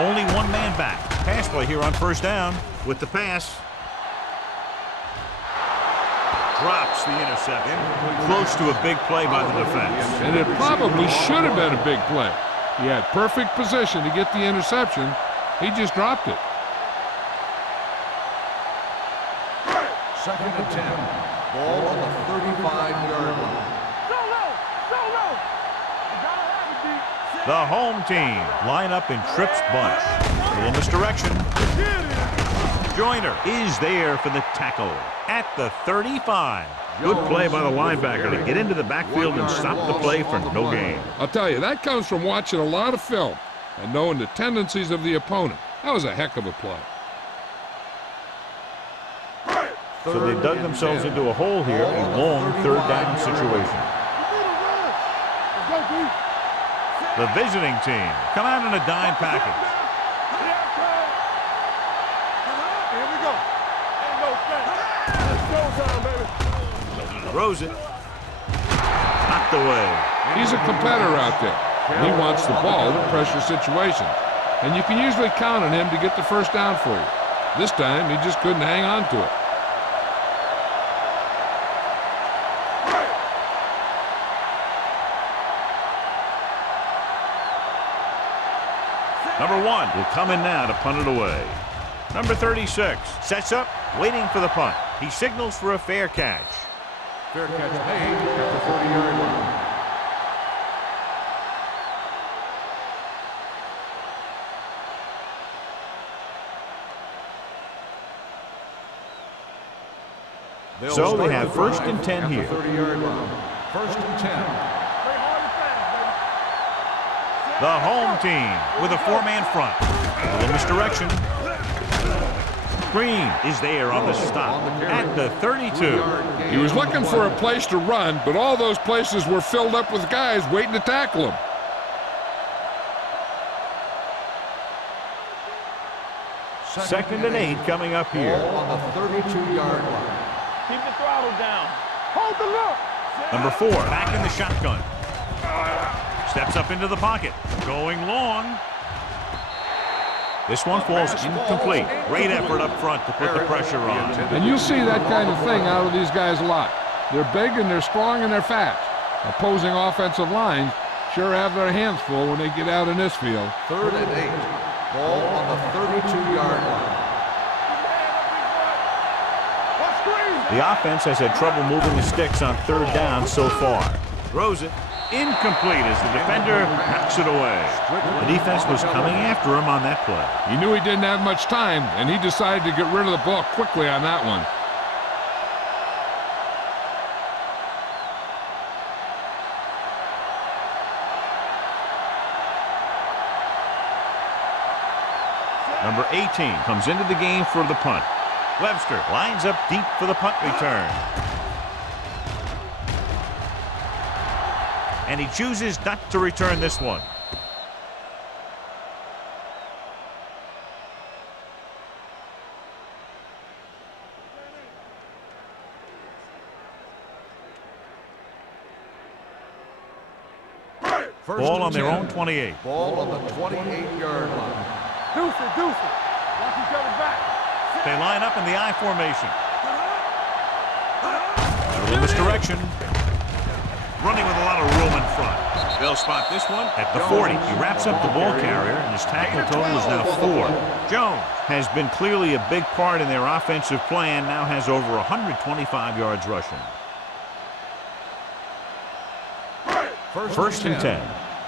Only one man back. Pass play here on 1st down with the pass. Drops the interception. Close to a big play by the defense. And it probably should have been a big play. He had perfect position to get the interception. He just dropped it. 2nd and 10. Ball on the 35-yard line. The home team line up in trips bunch. Little misdirection. Joyner is there for the tackle at the 35. Good play by the linebacker to get into the backfield and stop the play for no gain. I'll tell you, that comes from watching a lot of film and knowing the tendencies of the opponent. That was a heck of a play. So they dug themselves into a hole here, a long 3rd down situation. The visiting team come out in a dime package. Here we go. Ain't no thing. Let's go time, baby. Throws it. Knocked away. He's a competitor out there. He wants the ball in pressure situations. And you can usually count on him to get the 1st down for you. This time, he just couldn't hang on to it. Number 1 will come in now to punt it away. Number 36 sets up, waiting for the punt. He signals for a fair catch. Fair catch made at the 30-yard line. So they have 1st and 10 here. 30-yard line. 1st and 10. The home team with a 4-man front. A little misdirection. Green is there on the stop at the 32. He was looking for a place to run, but all those places were filled up with guys waiting to tackle him. Second and 8 coming up here. Ball on the 32-yard line. Keep the throttle down. Hold the look. Number 4 back in the shotgun. Steps up into the pocket. Going long. This one falls incomplete. Great effort up front to put the pressure on. And you'll see that kind of thing out of these guys a lot. They're big and they're strong and they're fast. Opposing offensive lines sure have their hands full when they get out in this field. 3rd and 8. Ball on the 32-yard line. The offense has had trouble moving the sticks on 3rd down so far. Throws it. Incomplete as the defender knocks it away. The defense was coming after him on that play. He knew he didn't have much time, and he decided to get rid of the ball quickly on that one. Number 18 comes into the game for the punt. Webster lines up deep for the punt return. And he chooses not to return this one. Ball on their own 28. Ball on the 28-yard line. Deuce it, deuce it. Watch each other back. They line up in the I formation. A little misdirection. Running with a lot of room in front. They'll spot this one at the 40. He wraps up the ball carrier, and his tackle total is now 4. Jones has been clearly a big part in their offensive plan, now has over 125 yards rushing. First and 10.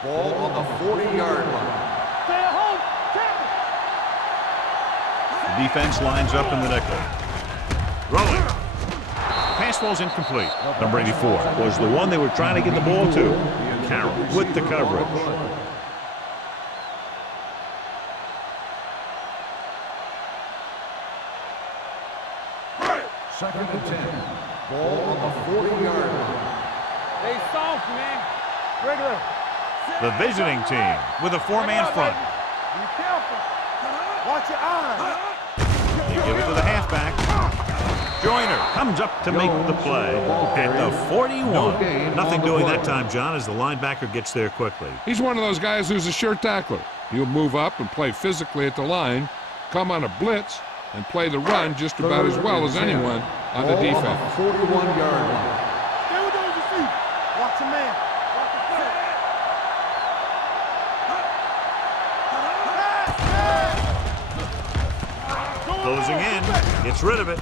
Ball on the 40-yard line. Stay at home. Tackle. The defense lines up in the nickel. Rolling. Pass ball's incomplete. Number 84 was the one they were trying to get the ball to. Carroll with the coverage. Second and 10. Ball on the 40-yard line. Stay soft, man. Regular. The visiting team with a 4-man front. Be careful. Watch your eyes. They give it to the halfback. Joyner comes up to make the play at the 41. Nothing doing that time, John, as the linebacker gets there quickly. He's one of those guys who's a sure tackler. He'll move up and play physically at the line, come on a blitz, and play the run just about as well as anyone on the defense. 41-yard line. Stay with those your feet. Watch your man. Watch the foot. Closing in, gets rid of it.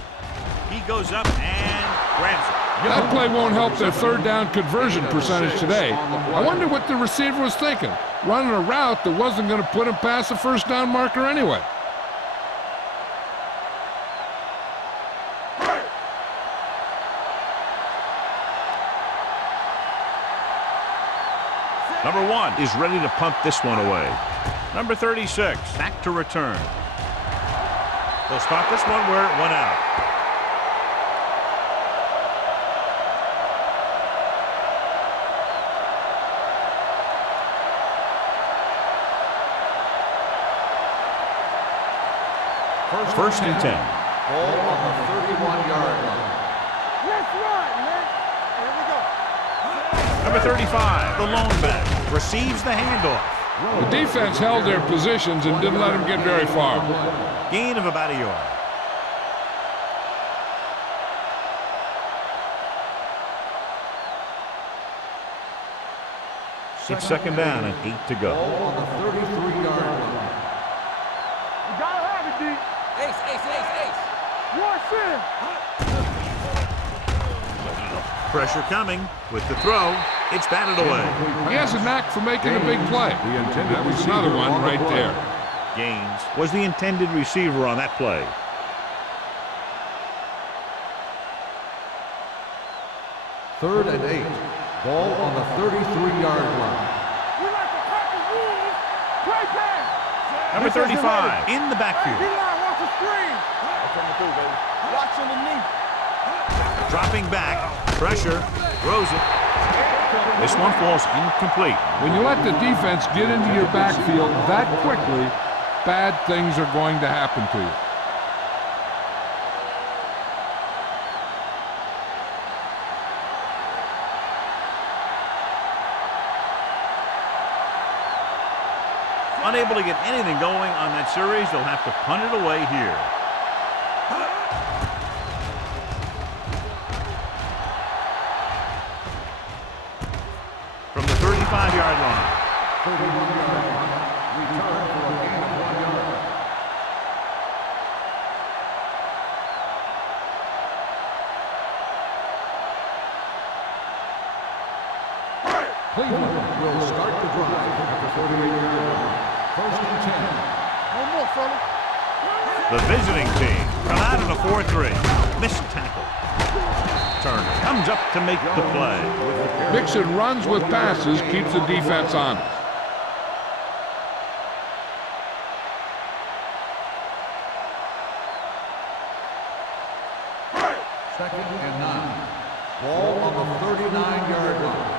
He goes up and grabs it. That play won't help their third down conversion percentage today. I wonder what the receiver was thinking, running a route that wasn't going to put him past the first down marker anyway. Number 1 is ready to punt this one away. Number 36, back to return. They'll spot this one where it went out. First and 10. Ball on the 31-yard line. Let's run, man. Here we go. Number 35, the lone back, receives the handoff. The defense held their positions and didn't let him get very far. Gain of about a yard. It's second down and 8 to go. Ball on the 33-yard line. You gotta have it, D. Ace, ace, ace, ace. Watch in. Pressure coming with the throw. It's batted away. He has a knack for making a big play. That was another one right there. Gaines was the intended receiver on that play. Third and 8. Ball on the 33-yard line. We like to crack the rules. Play pass. Number 35 in the backfield. D-line, watch the screen. Coming through, baby. Watch underneath. Dropping back. Pressure. Throws it. This one falls incomplete. When you let the defense get into your backfield that quickly, bad things are going to happen to you. Unable to get anything going on that series, they'll have to punt it away here. From the 35-yard line. 31-yard line. Return for a gain of 1 yard. Cleveland will start the drive at the 48-yard line. First and 10. No more, fella. The visiting team come out in a 4-3. Missed tackle. Turner comes up to make the play. Mixing runs with passes keeps the defense honest. Second and 9. Ball on the 39-yard line.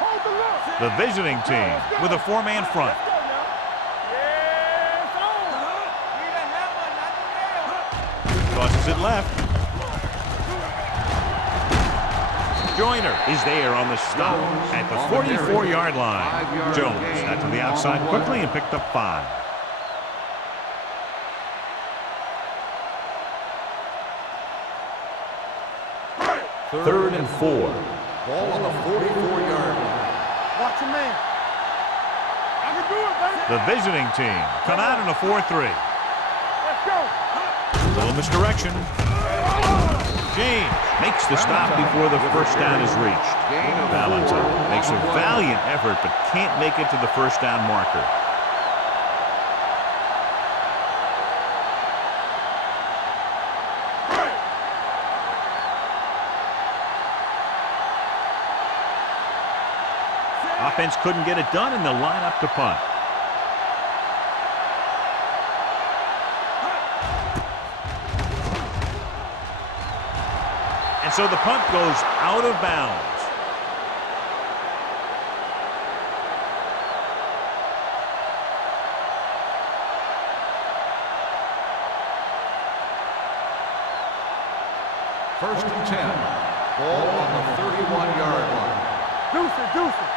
Hold the look. The visiting team with a 4-man front. Let's go now. Yes, on. Need a hammer, not the nail. Tosses it left. Joyner is there on the stop at the 44-yard line. Jones got to the outside quickly and picked up 5. Third and 4. Ball on the 44-yard line. Watch your man. I can do it, baby. The visiting team come out in a 4-3. Let's go. Little misdirection. James makes the stop before the first down is reached. Valentine makes a valiant effort but can't make it to the first down marker. Offense couldn't get it done, and they'll line up to punt. And so the punt goes out of bounds. First and 10. Ball on the 31-yard line. Deuce it.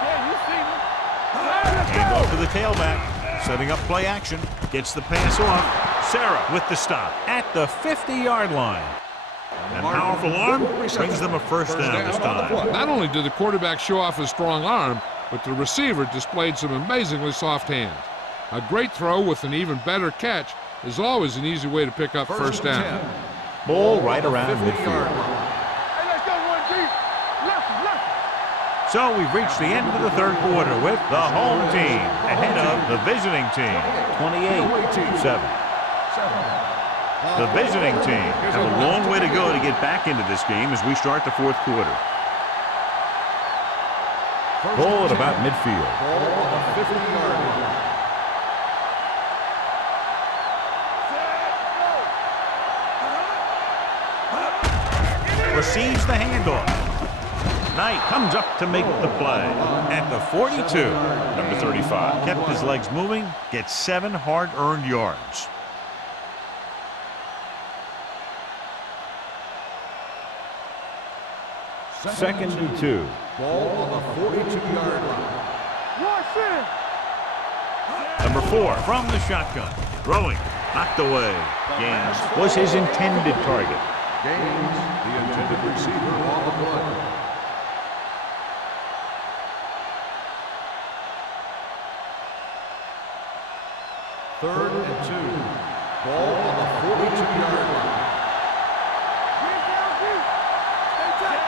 Yeah, you see me. Let's Hand go. off to the tailback, setting up play action, gets the pass off. Sarah with the stop at the 50-yard line. That powerful arm brings them a first down this time. Not only did the quarterback show off his strong arm, but the receiver displayed some amazingly soft hands. A great throw with an even better catch is always an easy way to pick up first down. 10. Ball right around 50-yard midfield. line. Hey, let's go, 1G. Left. So we've reached the end of the third quarter with the home team ahead of the visiting team, 28-7. The visiting team have a long way to go to get back into this game as we start the fourth quarter. Ball at about midfield. Ball on the 50-yard line. Receives the handoff. Knight comes up to make the play at the 42. Number 35 kept his legs moving, gets 7 hard-earned yards. Second and 2. Ball on the 42-yard line. Watch it. Number 4 from the shotgun. Throwing. Knocked away. Gaines was his intended target. Gaines, the intended receiver on the play. Third and 2. Ball on the 42-yard line.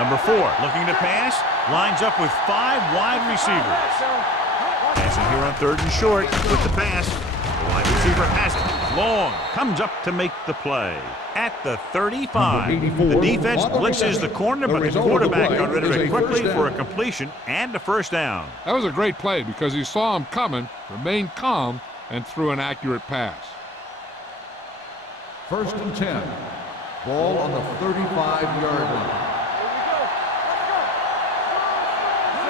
Number 4 looking to pass. Lines up with 5 wide receivers. Passing here on third and short with the pass. The wide receiver has it. Long comes up to make the play at the 35. The defense blitzes the corner, but the quarterback got rid of it quickly for a completion and a first down. That was a great play because he saw him coming, remained calm, and threw an accurate pass. First and 10. Ball on the 35-yard line.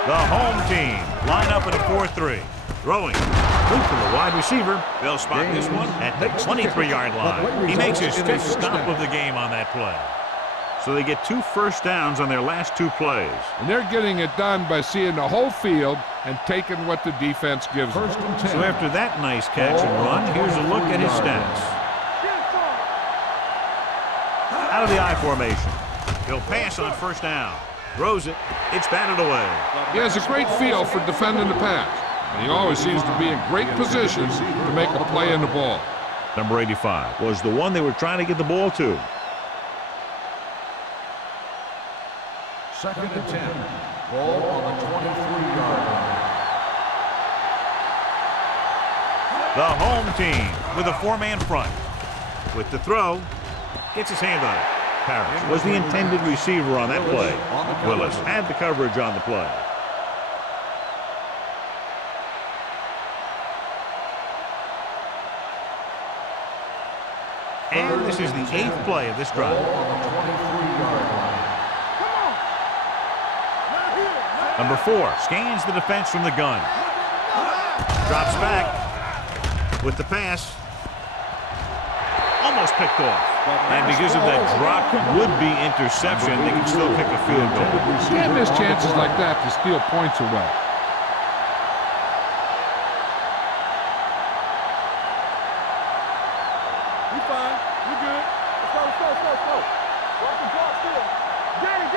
The home team line up in a 4-3. Throwing. Loop to the wide receiver. They'll spot this one at the 23-yard line. He makes his 5th stop of the game on that play. So they get 2 first downs on their last 2 plays. And they're getting it done by seeing the whole field and taking what the defense gives them. First and 10. So after that nice catch and run, here's a look at his stats. Out of the I formation. He'll pass on first down. Throws it. It's batted away. He has a great feel for defending the pass, and he always seems to be in great position to make a play in the ball. Number 85 was the one they were trying to get the ball to. Second and 10. Ball on the 23-yard line. The home team with a four-man front. With the throw, gets his hand on it. Parrish was the intended receiver on that play. Willis had the coverage on the play. And this is the 8th play of this drive. Ball on the 23-yard line. Number 4 scans the defense from the gun. Drops back with the pass. Almost picked off. And because of that drop would-be interception, they can still kick a field goal. Can't miss chances like that to steal points away. We fine. We good. Let's go. Walk the ball still. Get it.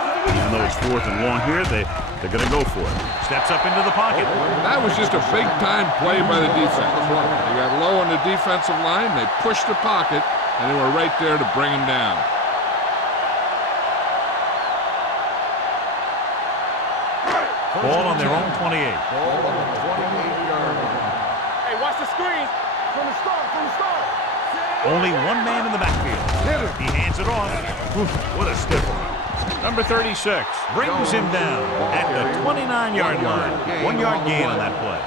Even though it's 4th and long here, they're going to go for it. Steps up into the pocket. That was just a big-time play by the defense. They got low on the defensive line, they pushed the pocket, and they were right there to bring him down. Ball on their own 28. Ball on the 28-yard line. Hey, watch the screen. From the start. Only one man in the backfield. He hands it off. Oof, what a stiff one. Number 36 brings him down at the 29-yard line. 1-yard gain on that play.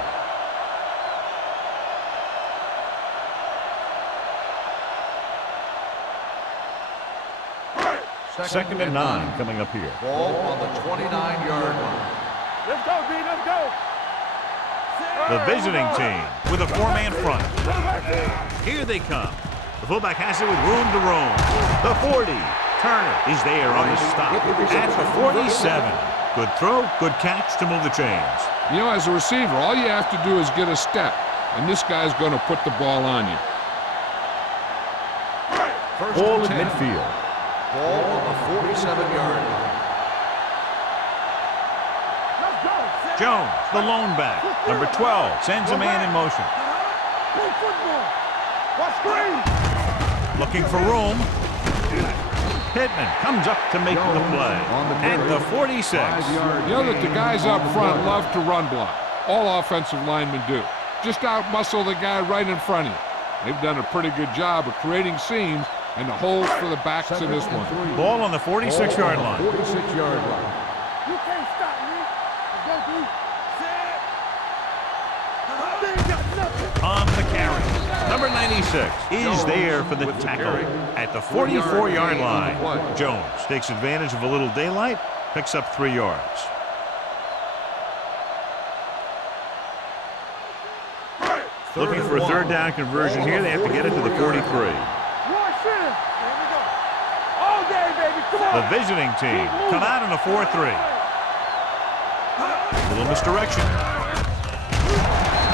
Second and 9 coming up here. Ball on the 29-yard line. Let's go, D. Let's go. The visiting team with a four-man front. Here they come. The fullback has it with room to roam. The 40. Turner is there on the stop at the 47. Good throw, good catch to move the chains. You know, as a receiver, all you have to do is get a step, and this guy's going to put the ball on you. Ball in midfield. Ball on the 47-yard line. Jones, the lone back. Number 12 sends a man in motion. Looking for room. Pittman comes up to make the play at the 46. You know that the guys up front love to run block. All offensive linemen do. Just out-muscle the guy right in front of you. They've done a pretty good job of creating seams and the holes for the backs of this one. Ball on the 46-yard line. 46-yard line. You can't stop me. Go, D. On the carry. Number 96 is there for the tackle at the 44-yard line. Jones takes advantage of a little daylight, picks up 3 yards. Looking for a third down conversion here. They have to get it to the 43. The visiting team come out in a 4-3. A little misdirection.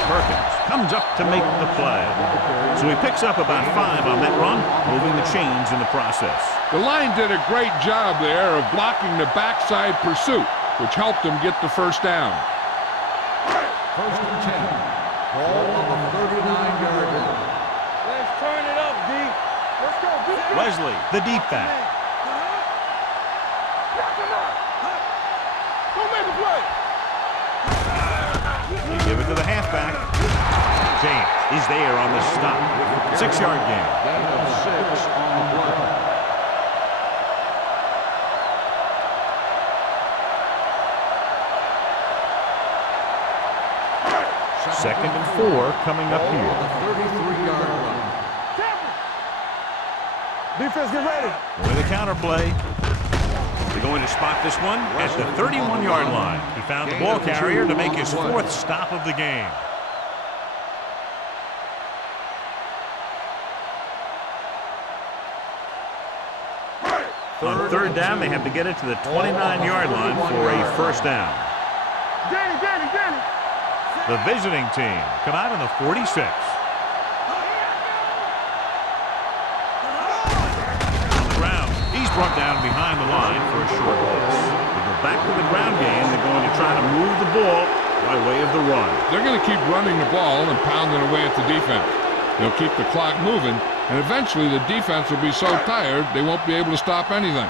Perkins comes up to make the play. So he picks up about 5 on that run, moving the chains in the process. The line did a great job there of blocking the backside pursuit, which helped them get the first down. First and 10. Ball on the 39-yard line. Let's turn it up, D. Let's go, D. Wesley, the deep back. Go make a play. They give it to the halfback. James is there on the stop. 6-yard gain. Gain of 6 on the play. Second and 4 coming up Ball here. on the 33-yard line. Defense, get ready. With a counter play. They're going to spot this one at the 31-yard line. He found the ball carrier to make his 4th stop of the game. On third down, they have to get it to the 29-yard line for a first down. Danny. The visiting team come out on the 46. On the ground, he's brought down behind the line for a short loss. They go back to the ground game. They're going to try to move the ball by way of the run. They're going to keep running the ball and pounding away at the defense. They'll keep the clock moving, and eventually the defense will be so tired they won't be able to stop anything.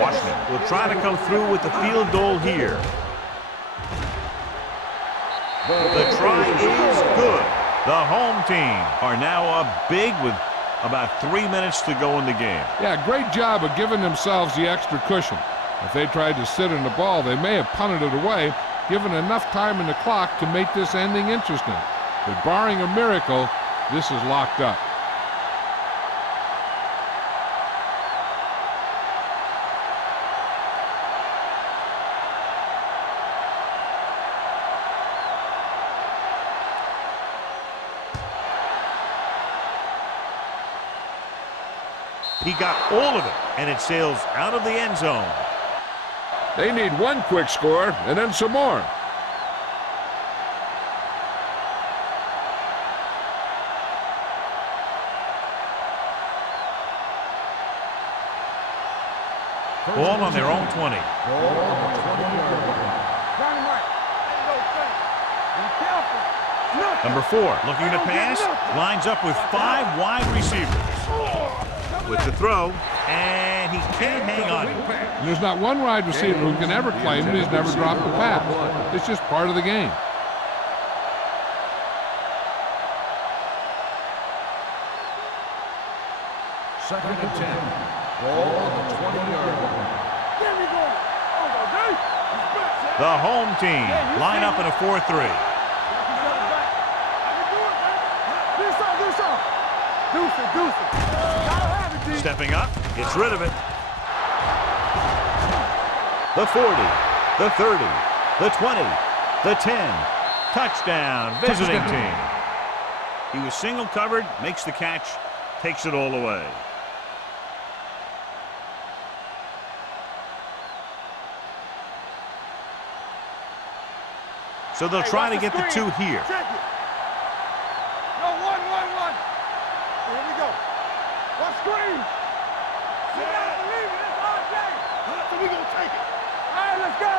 Washington will try to come through with the field goal here. The try is good. The home team are now up big with about 3 minutes to go in the game. Yeah, great job of giving themselves the extra cushion. If they tried to sit in the ball, they may have punted it away, given enough time in the clock to make this ending interesting. But barring a miracle, this is locked up. He got all of it, and it sails out of the end zone. They need one quick score and then some more. Ball on their own 20. Ball on the 20-yard line. Dynamite. Ain't no thing. Be careful. Look. Number 4, looking to pass, lines up with 5 wide receivers. With the throw, and he can't hang on. There's not one wide receiver who can ever claim that he's never dropped a pass. It's just part of the game. Second and 10. Ball on the 20-yard line. There we go. Oh, okay. He's back, Sam. The home team line up in a 4-3. I can do it, man. Do some. Deuce it. Gotta have it, D. Stepping up, gets rid of it. The 40, the 30, the 20, the 10. Touchdown, visiting team. He was single covered, makes the catch, takes it all away. So they'll try to get the 2 here. Check it. No, one. Here we go. One screen. You gotta believe it. It's our day. So we gonna take it. All right, let's go.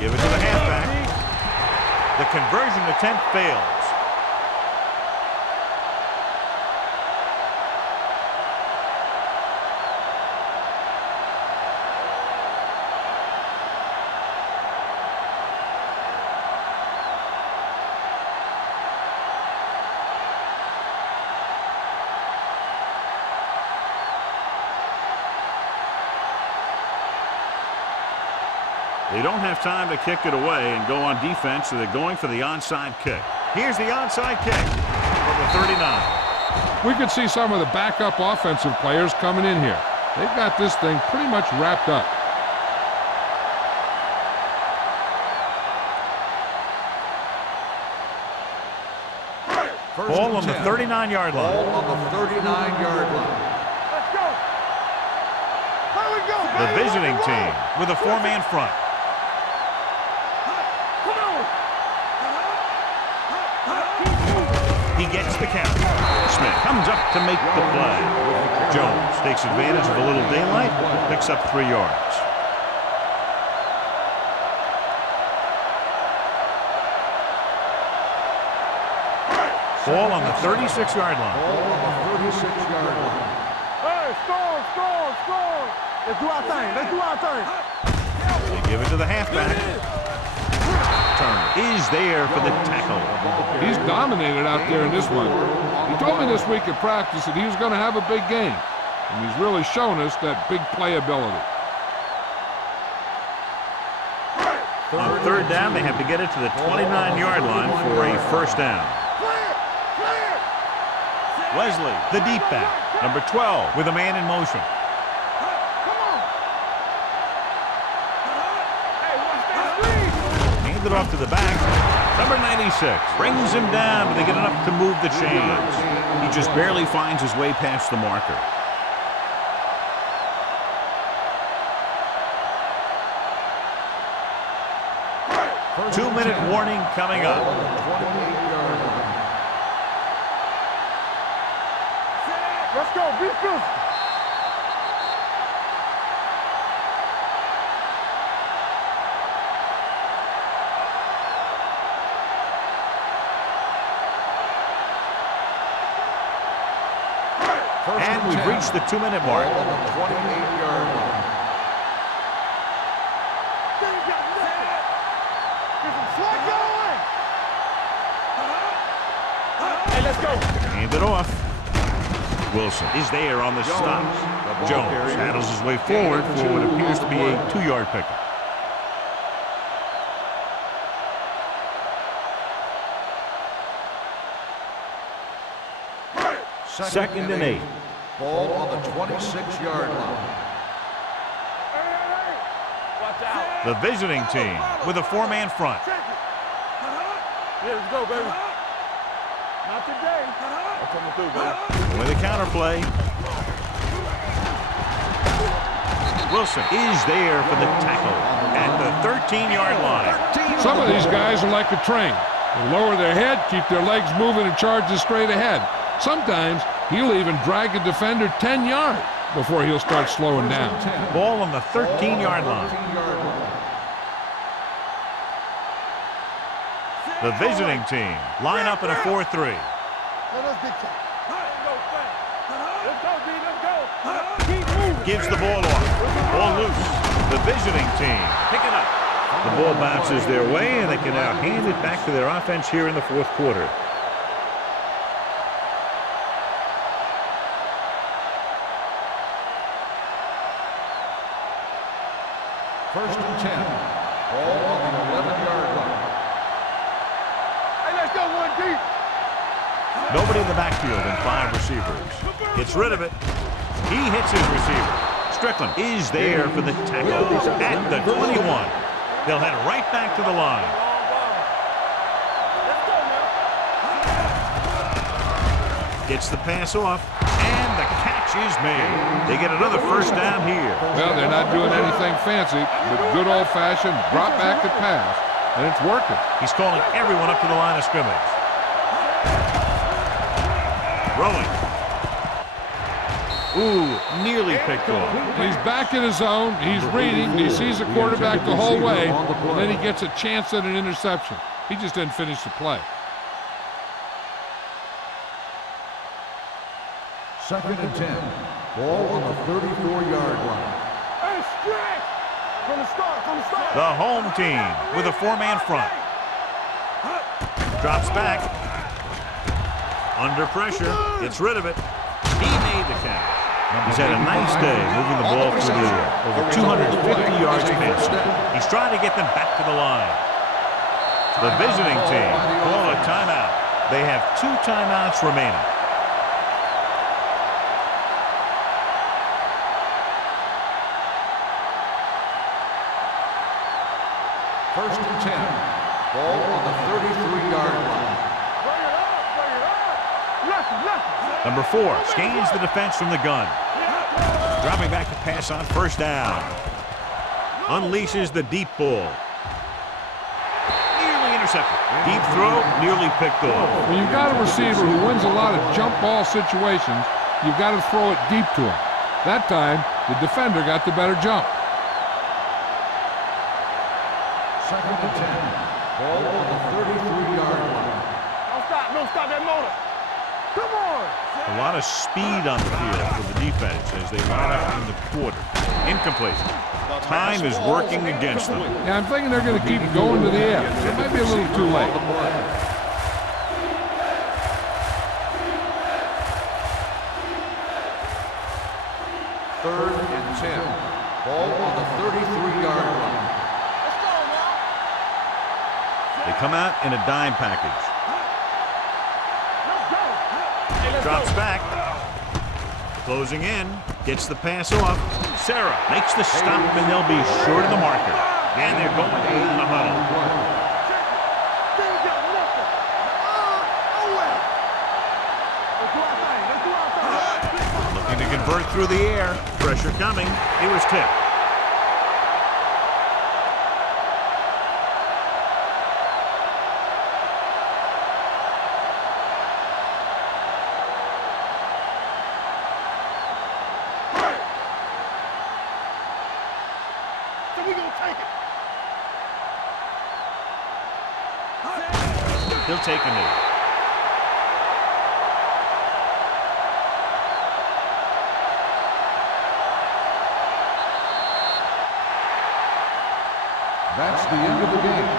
Give it to the halfback. The conversion attempt fails. They don't have time to kick it away and go on defense, so they're going for the onside kick. Here's the onside kick from the 39. We could see some of the backup offensive players coming in here. They've got this thing pretty much wrapped up. Ball on the 39-yard line. Ball on the 39-yard line. Let's go. Here we go, The baby. visiting team with a 4-man front. Come on. He gets the count. Smith comes up to make the play. Jones takes advantage of a little daylight, picks up 3 yards. Ball on the 36-yard line. Ball on the 36-yard line. Hey, score. Let's do our thing. They give it to the halfback. Turner is there for the tackle. He's dominated out there in this one. He told me this week at practice that he was going to have a big game, and he's really shown us that big playability. On 3rd down, they have to get it to the 29-yard line for a first down. Clear. Wesley, the deep back, number 12, with a man in motion. Come on. Hey, watch that screen. Hand it off to the back. Number 96 brings him down, but they get enough to move the chains. He just barely finds his way past the marker. Two-minute warning coming up. Let's go. Be physical. And we've reached the 2-minute mark. Ball on the 28-yard line. Hey, let's go. Hand it off. Wilson is there on the stop. Jones handles his way forward for what appears to be a 2-yard pickup. Second and 8. Ball on the 26-yard line. Watch out. The visiting team with a 4-man front. Yeah, let's go, baby. Not today. I'm coming through, baby. With a counterplay. Wilson is there for the tackle at the 13-yard line. Some of these guys are like a train. They lower their head, keep their legs moving, and charge straight ahead. Sometimes he'll even drag a defender 10 yards before he'll start slowing down. Ball on the 13-yard line. The visiting team line up in a 4-3. Let's go, D. Let's go. Keep moving. Gives the ball off. Ball loose. The visiting team pick it up. The ball bounces their way, and they can now hand it back to their offense here in the fourth quarter. First and 10. Ball on the 11-yard line. Hey, let's go, 1D. Nobody in the backfield and 5 receivers. Gets rid of it. He hits his receiver. Strickland is there for the tackle at the 21. They'll head right back to the line. Gets the pass off, and the catch is made. They get another first down here. Well, they're not doing anything fancy, but good old-fashioned drop back and pass, and it's working. He's calling everyone up to the line of scrimmage. Rolling. Ooh, nearly picked off. He's back in his zone. He's reading. He sees the quarterback the whole way, and then he gets a chance at an interception. He just didn't finish the play. Second and 10. Ball on the 34-yard line. Hey, stretch. From the start. The home team with a 4-man front. Drops back. Under pressure. Gets rid of it. He made the catch. He's had a nice day moving the ball through the air. Over 250 yards passing. He's trying to get them back to the line. The visiting team call a timeout. They have 2 timeouts remaining. First and 10. Ball on the 33-yard line. Bring it up. Left. Number 4 scans the defense from the gun. Dropping back to pass on first down. Unleashes the deep ball. Nearly intercepted. Deep throw, nearly picked off. When you've got a receiver who wins a lot of jump ball situations, you've got to throw it deep to him. That time, the defender got the better jump. Second and 10. Ball on the 33-yard line. Don't stop that motor. Come on. A lot of speed on the field for the defense as they line up in the quarter. Incomplete. Time is working against them. Yeah, I'm thinking they're going to keep going to the air. It might be a little too late. Third and 10. Ball on the 33-yard line. They come out in a dime package. Drops back. Closing in. Gets the pass off. Sarah makes the stop, and they'll be short of the marker. And they're going in the huddle. Looking to convert through the air. Pressure coming. It was tipped. He'll take a knee. That's the end of the game.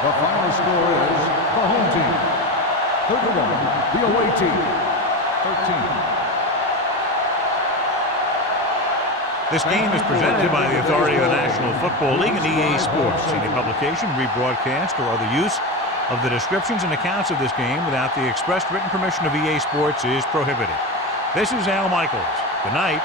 The final score is the home team 31, the away team 13. This game is presented by the authority of the National Football League and EA Sports. Any publication, rebroadcast, or other use of the descriptions and accounts of this game without the express written permission of EA Sports is prohibited. This is Al Michaels. Good night.